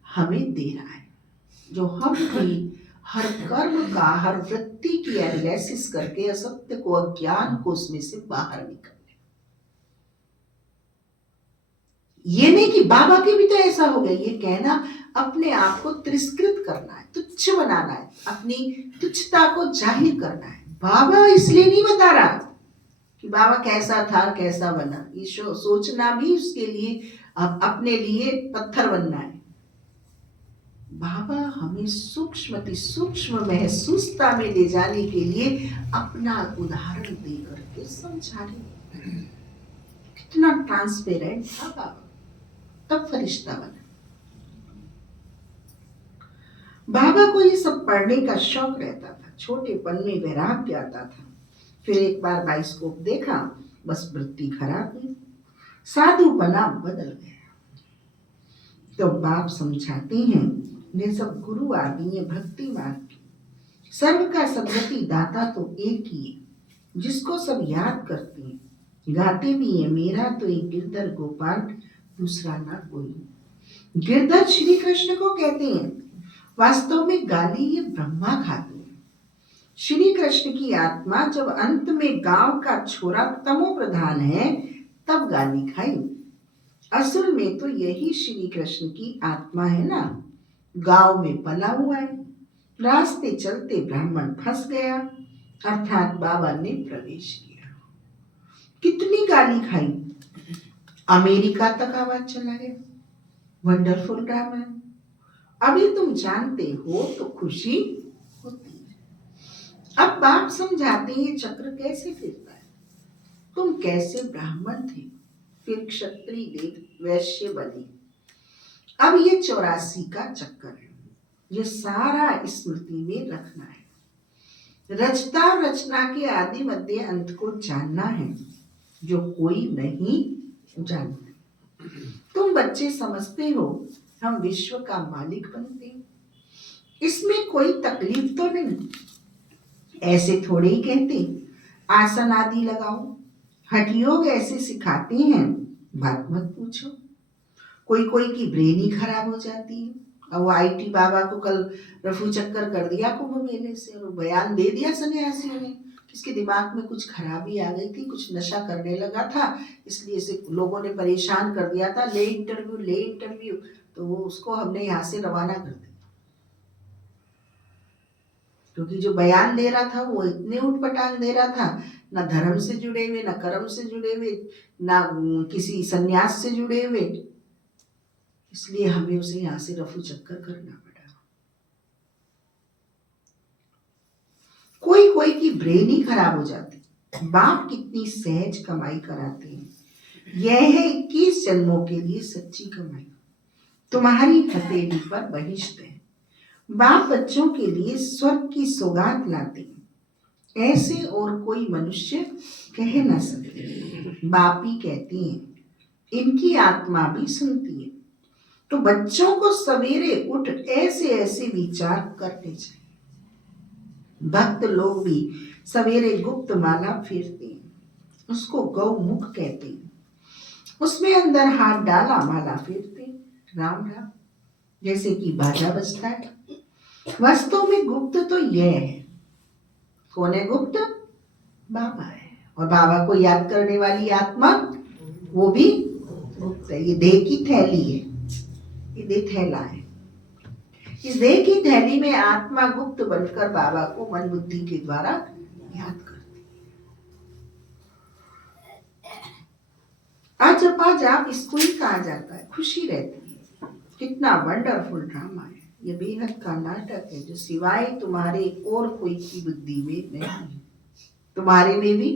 हमें दे रहा है, जो हम भी हर कर्म का, हर वृत्ति की एनालिसिस करके असत्य को, अज्ञान को उसमें से बाहर निकाले। ये नहीं कि बाबा के भी तो ऐसा हो गया, ये कहना अपने आप को तिरस्कृत करना है, तुच्छ बनाना है, अपनी तुच्छता को जाहिर करना है। बाबा इसलिए नहीं बता रहा कि बाबा कैसा था कैसा बना, ये सोचना भी उसके लिए अपने लिए पत्थर बनना है। बाबा हमें सूक्ष्म सूक्ष्म महसूसता में ले जाने के लिए अपना उदाहरण दे करके समझा रहे। कितना ट्रांसपेरेंट था बाबा, तब फरिश्ता बना। बाबा को ये सब पढ़ने का शौक रहता था। छोटेपन में वैराग्य आता था। फिर एक बार बाइस्कोप देखा, बस वृत्ति खराब हुई, साधु बना बदल गया। तो बाप समझाते हैं, ये सब गुरु आदि भक्ति मार्ग की, सर्व का सद्गति दाता तो एक ही है, जिसको सब याद करते हैं, गाते भी है, मेरा तो एक गिरधर गोपाल, दूसरा ना कोई। गिरधर श्री कृष्ण को कहते हैं। वास्तव में गाली ये ब्रह्मा खाते हैं। श्री कृष्ण की आत्मा जब अंत में गांव का छोरा तमो प्रधान है, तब गाली खाई। असल में तो यही श्री कृष्ण की आत्मा है ना, गांव में पला हुआ है, रास्ते चलते ब्राह्मण फंस गया, अर्थात बाबा ने प्रवेश किया। कितनी गाली खाई, अमेरिका तक आवाज चला गया। Wonderful drama. अभी तुम जानते हो तो खुशी होती है। अब बाप समझाते हैं चक्र कैसे फिरता है। तुम कैसे ब्राह्मण थे, फिर क्षत्रिय देव, वैश्य बने। अब ये 84 का चक्कर है, ये सारा स्मृति में रखना है। रचता रचना के आदि मध्य अंत को जानना है, जो कोई नहीं जानता। तुम बच्चे समझते हो हम विश्व का मालिक बनते हैं, इसमें कोई तकलीफ तो नहीं। ऐसे थोड़े ही कहते आसन आदि लगाओ, हठयोग ऐसे सिखाते हैं, बात मत पूछो। कोई कोई की ब्रेन ही खराब हो जाती है। और वो IT बाबा को कल रफू चक्कर कर दिया कुंभ मेले से, और बयान दे दिया सन्यासियों ने। इसके दिमाग में कुछ खराबी आ गई थी, कुछ नशा करने लगा था, इसलिए इसे लोगों ने परेशान कर दिया था। ले इंटरव्यू, तो वो उसको हमने यहाँ से रवाना कर दिया, क्योंकि जो बयान दे रहा था वो इतने उठपटांग दे रहा था, ना धर्म से जुड़े हुए, ना कर्म से जुड़े हुए, ना किसी सन्यास से जुड़े हुए, इसलिए हमें उसे यहाँ से रफू चक्कर करना पड़ा। कोई कोई की ब्रेन ही खराब हो जाती। बाप कितनी सहज कमाई कराते हैं। यह है 21 जन्मों के लिए सच्ची कमाई, तुम्हारी हथेली पर बहिष्ट है। बाप बच्चों के लिए स्वर्ग की सौगात लाते हैं, ऐसे और कोई मनुष्य कह न सके। बाप ही कहते हैं, इनकी आत्मा भी सुनती है। तो बच्चों को सवेरे उठ ऐसे ऐसे विचार करने चाहिए। भक्त लोग भी सवेरे गुप्त माला फेरते हैं, उसको गौमुख कहते हैं। उसमें अंदर हाथ डाला माला फेरते हैं, राम राम जैसे कि बाजा बजता है। वास्तव में गुप्त तो यह है। कौन है गुप्त? बाबा है। और बाबा को याद करने वाली आत्मा वो भी गुप्त है। ये देह की थैली है, ये देह थैला है। इस देह की थैली में आत्मा गुप्त बनकर बाबा को मन बुद्धि के द्वारा याद करती है। आज अपा जाप इसको ही कहा जाता है, खुशी रहती है। कितना वंडरफुल ड्रामा है ये, बेहद का नाटक है, जो सिवाय तुम्हारे और कोई की बुद्धि में नहीं है। तुम्हारे में भी,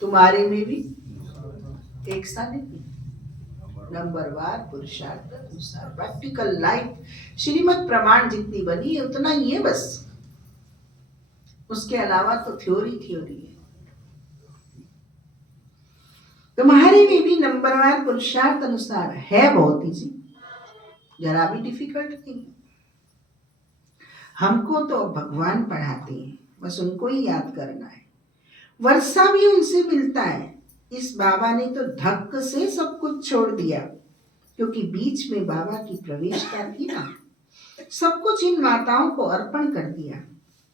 तुम्हारे में भी एक सा नहीं, नंबरवार पुरुषार्थ अनुसार। प्रैक्टिकल लाइफ श्रीमद प्रमाण जितनी बनी है उतना ही है बस, उसके अलावा तो थ्योरी है। तुम्हारे में भी नंबरवार पुरुषार्थ अनुसार है, बहुत इजी, जरा भी डिफिकल्ट नहीं। हमको तो भगवान पढ़ाते हैं, बस उनको ही याद करना है। वर्षा भी उनसे मिलता है। इस बाबा ने तो धक्क से सब कुछ छोड़ दिया, क्योंकि बीच में बाबा की प्रवेशता थी ना। सब कुछ इन माताओं को अर्पण कर दिया।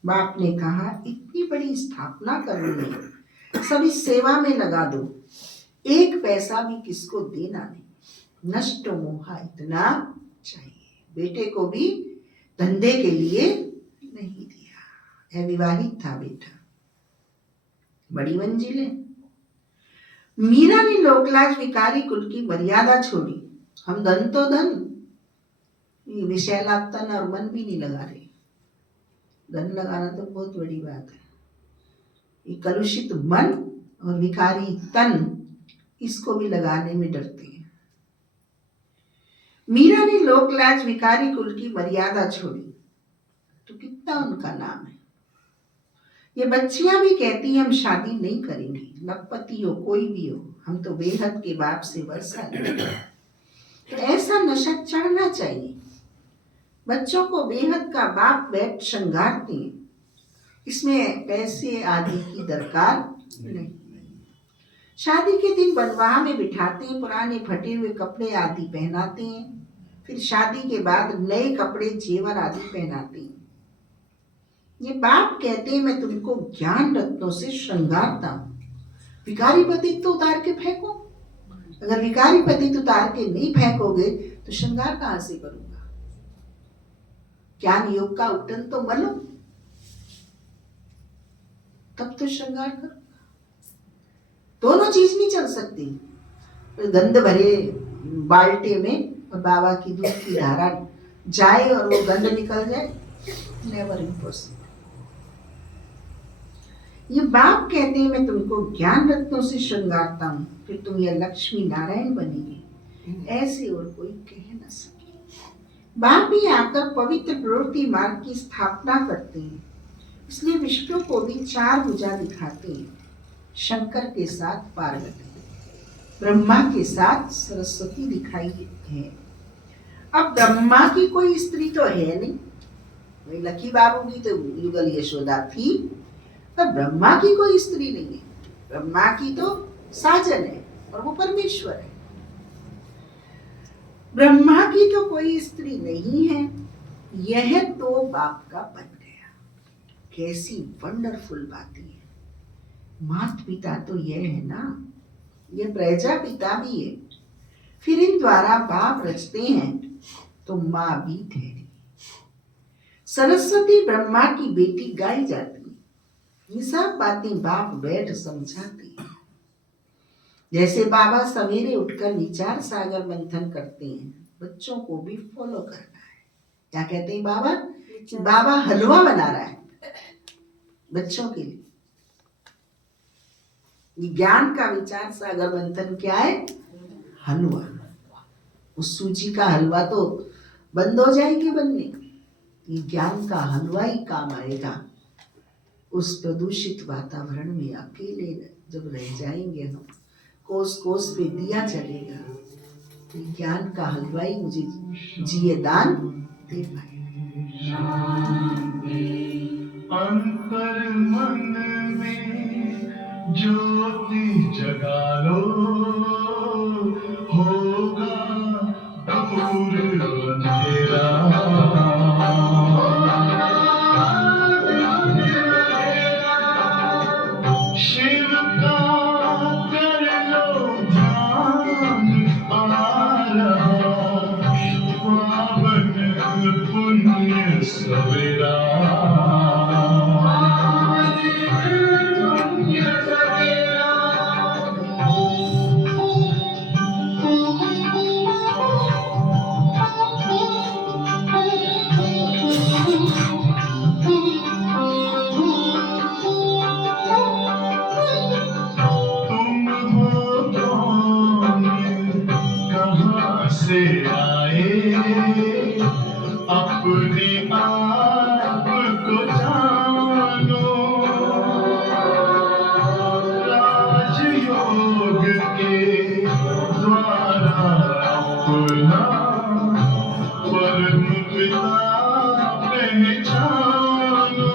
बाप ने कहा इतनी बड़ी स्थापना करनी है, सभी सेवा में लगा दो, एक पैसा भी किसको देना नहीं। नष्ट मोहा इतना चाहिए। बेटे को भी धंधे के लिए नहीं दिया। अविवाहित था बेटा, बड़ी मंजिल है। मीरा ने लोकलाज विकारी कुल की मर्यादा छोड़ी। हम धन तो धन, विषैला तन और मन भी नहीं लगा रहे। धन लगाना तो बहुत बड़ी बात है। ये कलुषित मन और विकारी तन, इसको भी लगाने में डरते हैं। मीरा ने लोकलाज विकारी कुल की मर्यादा छोड़ी, तो कितना उनका नाम है। ये बच्चियां भी कहती हैं हम शादी नहीं करेंगी, लखपति हो कोई भी हो, हम तो बेहद के बाप से वर्षा लेंगे। तो ऐसा नशा चढ़ना चाहिए। बच्चों को बेहद का बाप बैठ श्रृंगारते हैं, इसमें पैसे आदि की दरकार नहीं। शादी के दिन बनवाह में बिठाते हैं, पुराने फटे हुए कपड़े आदि पहनाते हैं, फिर शादी के बाद नए कपड़े जेवर आदि पहनाते हैं। ये बाप कहते हैं मैं तुमको ज्ञान रत्नों से श्रृंगारता हूँ, विकारी पतित तो उतार के फेंको। अगर विकारी पतित उतार के नहीं फेंकोगे तो श्रृंगार कहाँ से करूंगा। ज्ञान योग का उठन तो मलो, तब तो श्रृंगार करो। दोनों चीज नहीं चल सकती। गंध भरे बाल्टे में और बाबा की दूध की धारा जाए और वो गंध निकल जाए, नेवर इम्पॉसिबल। ये बाप कहते हैं मैं तुमको ज्ञान रत्नों से श्रृंगारता हूं, फिर तुम ये लक्ष्मी नारायण बनेंगे, ऐसे और कोई कह न सके। बाप ही आकर पवित्र प्रवृत्ति मार्ग की स्थापना करते हैं, इसलिए विष्णु को भी 4 भुजा दिखाते हैं। शंकर के साथ पार्वती, ब्रह्मा के साथ सरस्वती दिखाई है। अब ब्रह्मा की कोई स्त्री तो है नहीं, वही लकी बाबू की तो युगल यशोदा थी, पर ब्रह्मा की कोई स्त्री नहीं है। ब्रह्मा की तो साजन है और वो परमेश्वर है। ब्रह्मा की तो कोई स्त्री नहीं है। यह तो बाप का बन गया। कैसी वंडरफुल बातें हैं। माता पिता तो यह है ना, ये प्रजापिता भी है। फिर इन द्वारा बाप रचते हैं तो माँ भी ठहरी। सरस्वती ब्रह्मा की बेटी गाई जाती, ये सब बातें बाप बैठ समझाते हैं। जैसे बाबा सवेरे उठकर विचार सागर मंथन करते हैं, बच्चों को भी फॉलो करना है। क्या कहते हैं बाबा? बाबा हलवा बना रहा है बच्चों के लिए। ज्ञान का विचार सागर मंथन क्या है? हलवा। उस सूजी का हलवा तो बंद हो जाएगी बनने, ये ज्ञान का हलवा ही काम आएगा। उस प्रदूषित वातावरण में अकेले जब रह जाएंगे हम, कोस कोस पे दिया चलेगा, तो ज्ञान का हलवा ही मुझे जिए दान दे पाएगा। अंतर मन में ज्योति जगा लो, होगा दूर अंधेरा। शिव का कर लो ध्यान, आ रहा पावन पुण्य सवेरा। तुम हो कौन, कहाँ से आए, अपने आप को जानो। राजयोग के द्वारा अपना परम पिता पहचानो।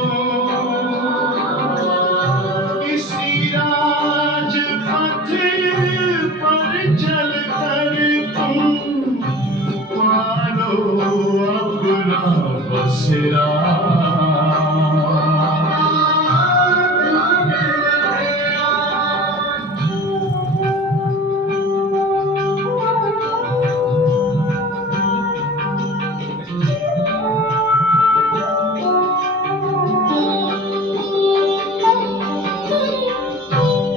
इसी राजपथ पर चलकर तुम पालो अपना बसेरा।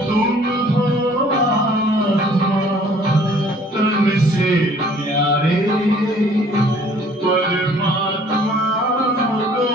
तुम हो आत्मा तन से प्यारे, परमात्मा को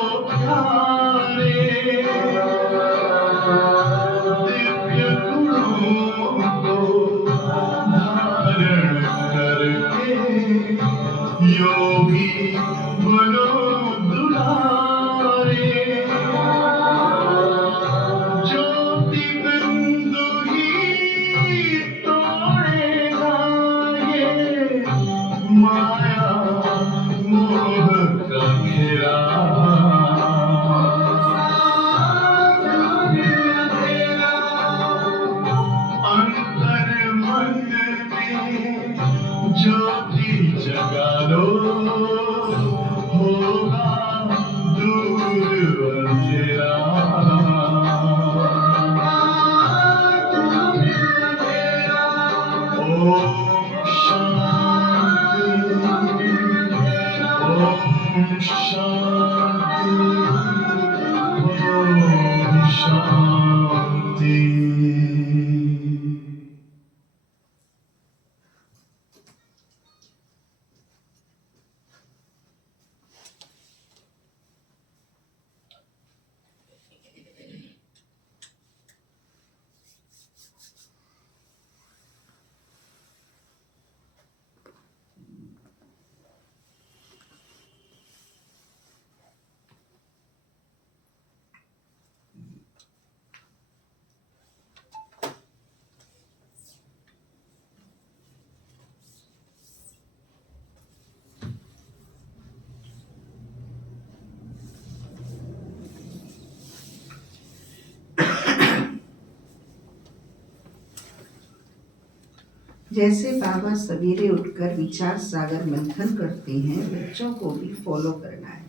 जैसे बाबा सवेरे उठकर विचार सागर मंथन करते हैं, बच्चों को भी फॉलो करना है।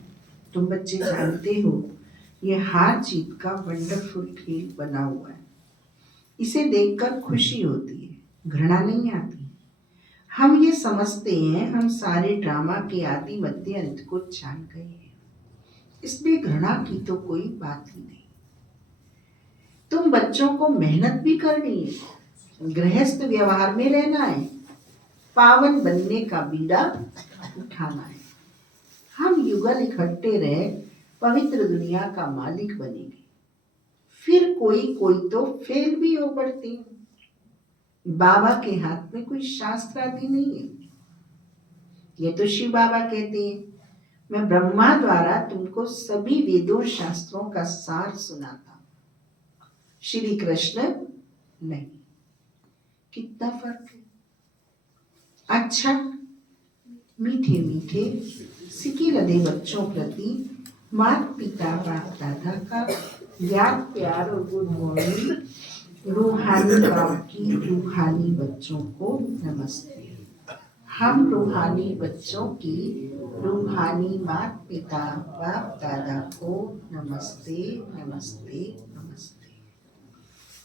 तुम बच्चे जानते हो ये हार जीत का वंडरफुल खेल बना हुआ है। इसे देखकर खुशी होती है, घृणा नहीं आती। हम ये समझते हैं हम सारे ड्रामा के आदि मध्य अंत को जान गए हैं, इसमें घृणा की तो कोई बात ही नहीं। तुम बच्चों को मेहनत भी करनी है, गृहस्थ व्यवहार में रहना है, पावन बनने का बीड़ा उठाना है। हम युगल इकट्ठे रहे पवित्र दुनिया का मालिक बनेंगे। फिर कोई कोई तो फेल भी हो पड़ते हैं। बाबा के हाथ में कोई शास्त्र आदि नहीं है। ये तो शिव बाबा कहते हैं, मैं ब्रह्मा द्वारा तुमको सभी वेदों शास्त्रों का सार सुनाता हूं, श्री कृष्ण नहीं। कितना फर्क है। अच्छा, मीठे मीठे सिकी लदे बच्चों प्रति माता पिता बाप दादा का याद प्यार और गुड मॉर्निंग। रूहानी बाप की रूहानी बच्चों को नमस्ते। हम रूहानी बच्चों की रूहानी माता पिता बाप दादा को नमस्ते नमस्ते नमस्ते।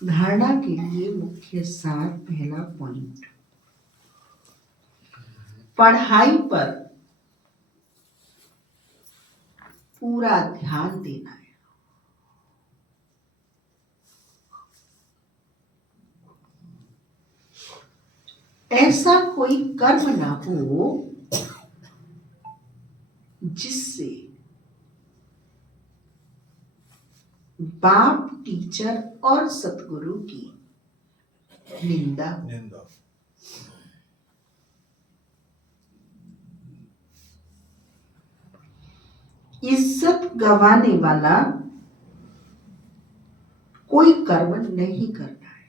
धारणा के लिए मुख्य सार, पहला पॉइंट, पढ़ाई पर पूरा ध्यान देना है। ऐसा कोई कर्म ना हो जिससे बाप, टीचर और सतगुरु की निंदा हो। इज्जत गंवाने वाला कोई कर्म नहीं करना है।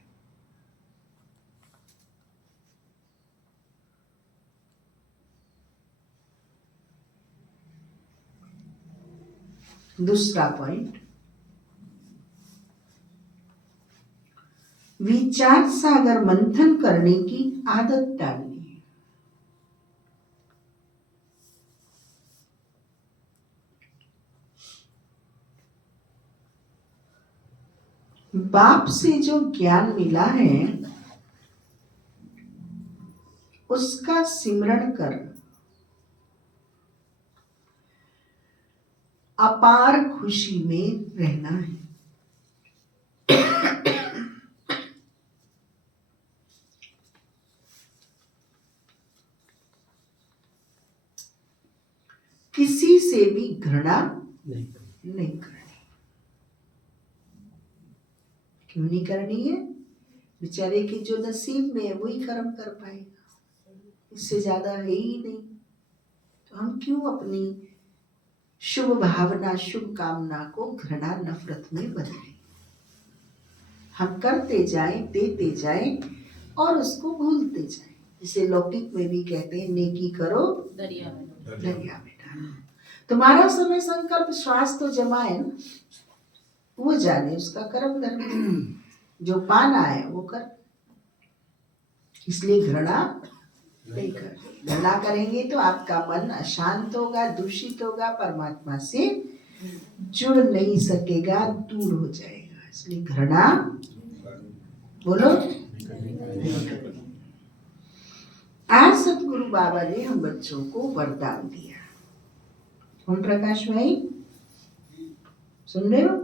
दूसरा पॉइंट, विचार सागर मंथन करने की आदत डालनी है। बाप से जो ज्ञान मिला है उसका सिमरण कर अपार खुशी में रहना है। किसी से भी घृणा नहीं करनी। क्यों नहीं करनी है? बेचारे के जो नसीब में है वही कर्म कर पाएगा, इससे ज्यादा है ही नहीं। तो हम क्यों अपनी शुभ भावना, शुभ कामना को घृणा, नफरत में बदलें? हम करते जाएं, देते जाएं और उसको भूलते जाएं। जिसे लौकिक में भी कहते हैं, नेकी करो दरिया में डालो। तुम्हारा समय संकल्प श्वास तो जमा है ना, वो जाने उसका कर्म धर्म, जो पाना है वो कर। इसलिए घृणा नहीं कर। घृणा करेंगे तो आपका मन अशांत होगा, दूषित होगा, परमात्मा से जुड़ नहीं सकेगा, दूर हो जाएगा। इसलिए घृणा बोलो। आज सतगुरु बाबा ने हम बच्चों को वरदान दिया। ओम प्रकाश भाई सुन रहे हो?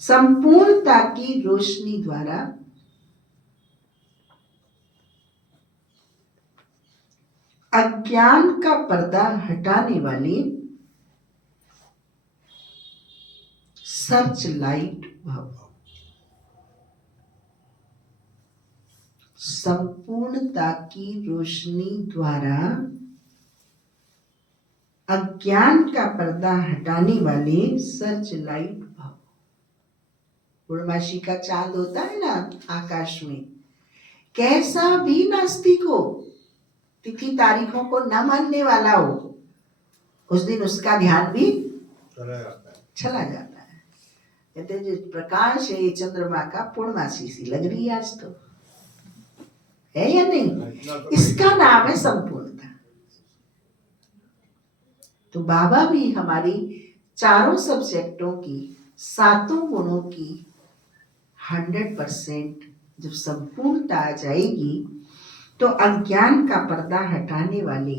संपूर्णता की रोशनी द्वारा अज्ञान का पर्दा हटाने वाले सर्च लाइट भव। संपूर्णता की रोशनी द्वारा अज्ञान का पर्दा हटाने वाले सर्च लाइट भव। पूर्णमासी का चांद होता है ना आकाश में, कैसा भी नास्तिक हो, तिथि तारीखों को न मानने वाला हो, उस दिन उसका ध्यान भी चला जाता है। कहते जो प्रकाश है ये चंद्रमा का, पूर्णमासी सी लग रही है आज तो। है या नहीं? इसका नाम है संपूर्णता। तो बाबा भी हमारी चारों सब्जेक्टों की, सातों गुणों की 100% जब संपूर्णता आ जाएगी तो अज्ञान का पर्दा हटाने वाले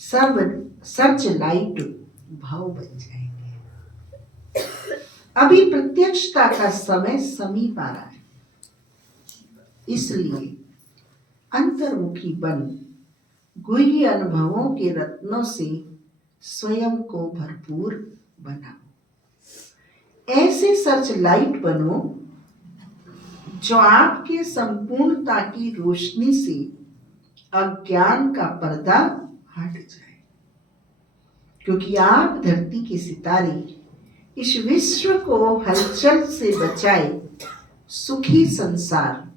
सब सर्च लाइट भाव बन जाएंगे। अभी प्रत्यक्षता का समय समीप आ रहा है, इसलिए अंतर्मुखी बन गुह्य अनुभवों के रत्नों से स्वयं को भरपूर बनाओ। ऐसे सर्च लाइट बनो जो आपके संपूर्णता की रोशनी से अज्ञान का पर्दा हट जाए, क्योंकि आप धरती के सितारे इस विश्व को हलचल से बचाए सुखी संसार,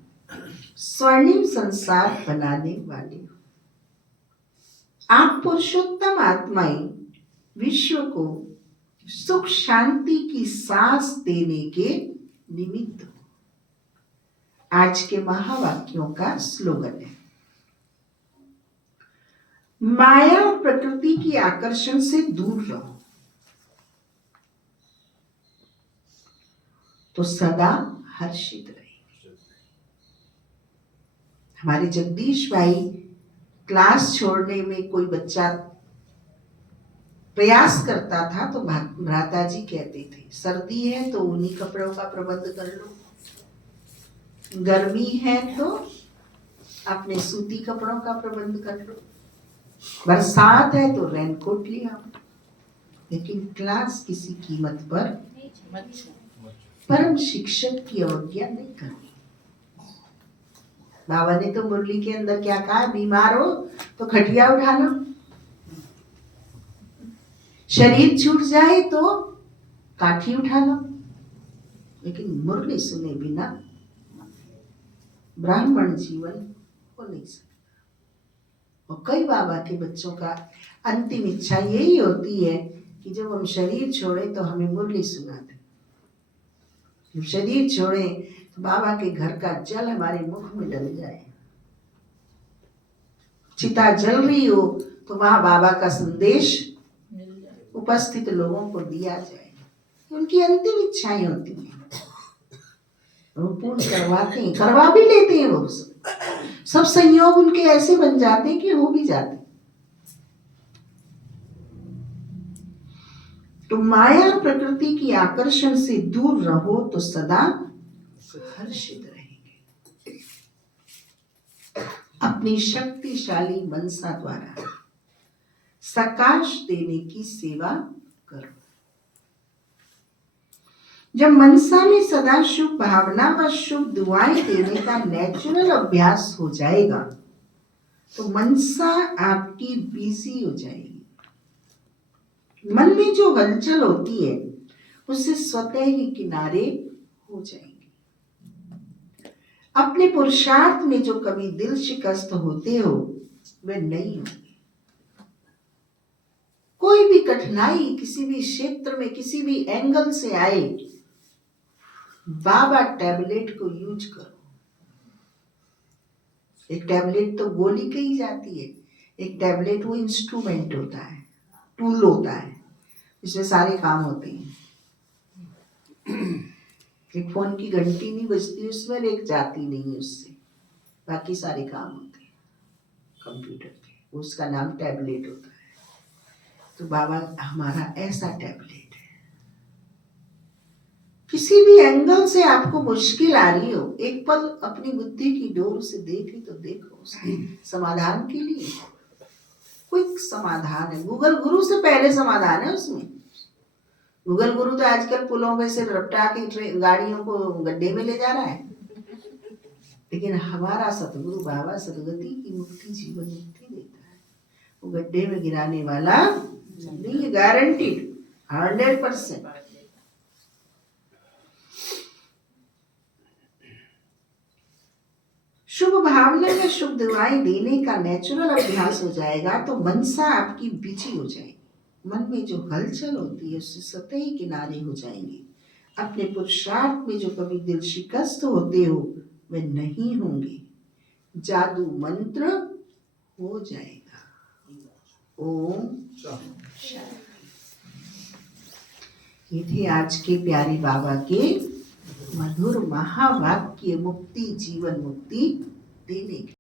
स्वर्णिम संसार बनाने वाले हो। आप पुरुषोत्तम आत्माएं विश्व को सुख शांति की सांस देने के निमित्त हो। आज के महावाक्यों का स्लोगन है, माया और प्रकृति की आकर्षण से दूर रहो तो सदा हर्षित रहेंगे। हमारे जगदीश भाई क्लास छोड़ने में कोई बच्चा प्रयास करता था तो भ्राता जी कहते थे, सर्दी है तो ऊनी कपड़ों का प्रबंध कर लो, गर्मी है तो अपने सूती कपड़ों का प्रबंध कर लो, बरसात है तो रेनकोट ले आओ, लेकिन क्लास किसी कीमत पर परम शिक्षक की अवज्ञा नहीं करनी। बाबा ने तो मुरली के अंदर क्या कहा, बीमार हो तो खटिया उठा लो, शरीर छूट जाए तो काठी उठा लो, लेकिन मुरली सुने बिना ब्राह्मण जीवन हो नहीं सकता। और कई बाबा के बच्चों का अंतिम इच्छा यही होती है कि जब हम शरीर छोड़े तो हमें मुरली सुना दे। जब शरीर छोड़े तो बाबा के घर का जल हमारे मुख में डल जाए, चिता जल रही हो तो वहां बाबा का संदेश उपस्थित लोगों को दिया जाए। उनकी अंतिम इच्छाएं होती हैं, वो पूर्ण करवाते हैं, करवा भी लेते हैं। वो सब संयोग उनके ऐसे बन जाते हैं कि हो भी जाते हैं। तो माया प्रकृति की आकर्षण से दूर रहो तो सदा हर्षित रहेंगे। अपनी शक्तिशाली मनसा द्वारा सकाश देने की सेवा करो। जब मनसा में सदा शुभ भावना व शुभ दुआएं देने का नेचुरल अभ्यास हो जाएगा तो मनसा आपकी बिजी हो जाएगी। मन में जो हलचल होती है उससे स्वतः ही किनारे हो जाएंगे। अपने पुरुषार्थ में जो कभी दिल शिकस्त होते हो वे नहीं होंगे। कोई भी कठिनाई किसी भी क्षेत्र में किसी भी एंगल से आए, बाबा टैबलेट को यूज करो। एक टैबलेट तो गोली कही जाती है, एक टैबलेट वो इंस्ट्रूमेंट होता है, टूल होता है, इसमें सारे काम होते हैं। एक फोन की घंटी नहीं बजती उसमें, एक जाती नहीं उससे, बाकी सारे काम होते हैं कंप्यूटर के, उसका नाम टैबलेट होता है। तो बाबा हमारा ऐसा टैबलेट है। किसी भी एंगल से आपको मुश्किल आ रही हो, एक पल अपनी बुद्धि की डोर से देखी तो देखो, उसके समाधान के लिए क्विक समाधान है। गूगल गुरु से पहले समाधान है उसमें। गूगल गुरु तो आजकल पुलों में से रपटा के गाड़ियों को गड्ढे में ले जा रहा है, लेकिन हमारा सतगुरु बाबा सदगति की मुक्ति जीवन मुक्ति देता है। वो गड्ढे में गिराने वाला नहीं, गारंटीड 100%। शुभ भावना या शुभ दुआएं देने का नेचुरल अभ्यास हो जाएगा तो मनसा आपकी बिजी हो जाएगी। मन में जो हलचल होती है उससे सतह ही किनारे हो जाएंगे। अपने पुरुषार्थ में जो कभी दिल शिकस्त होते हो वे नहीं होंगे। जादू मंत्र हो जाएगा। ओम ये थे आज के प्यारे बाबा के मधुर महावाक्य, मुक्ति जीवन मुक्ति देने के।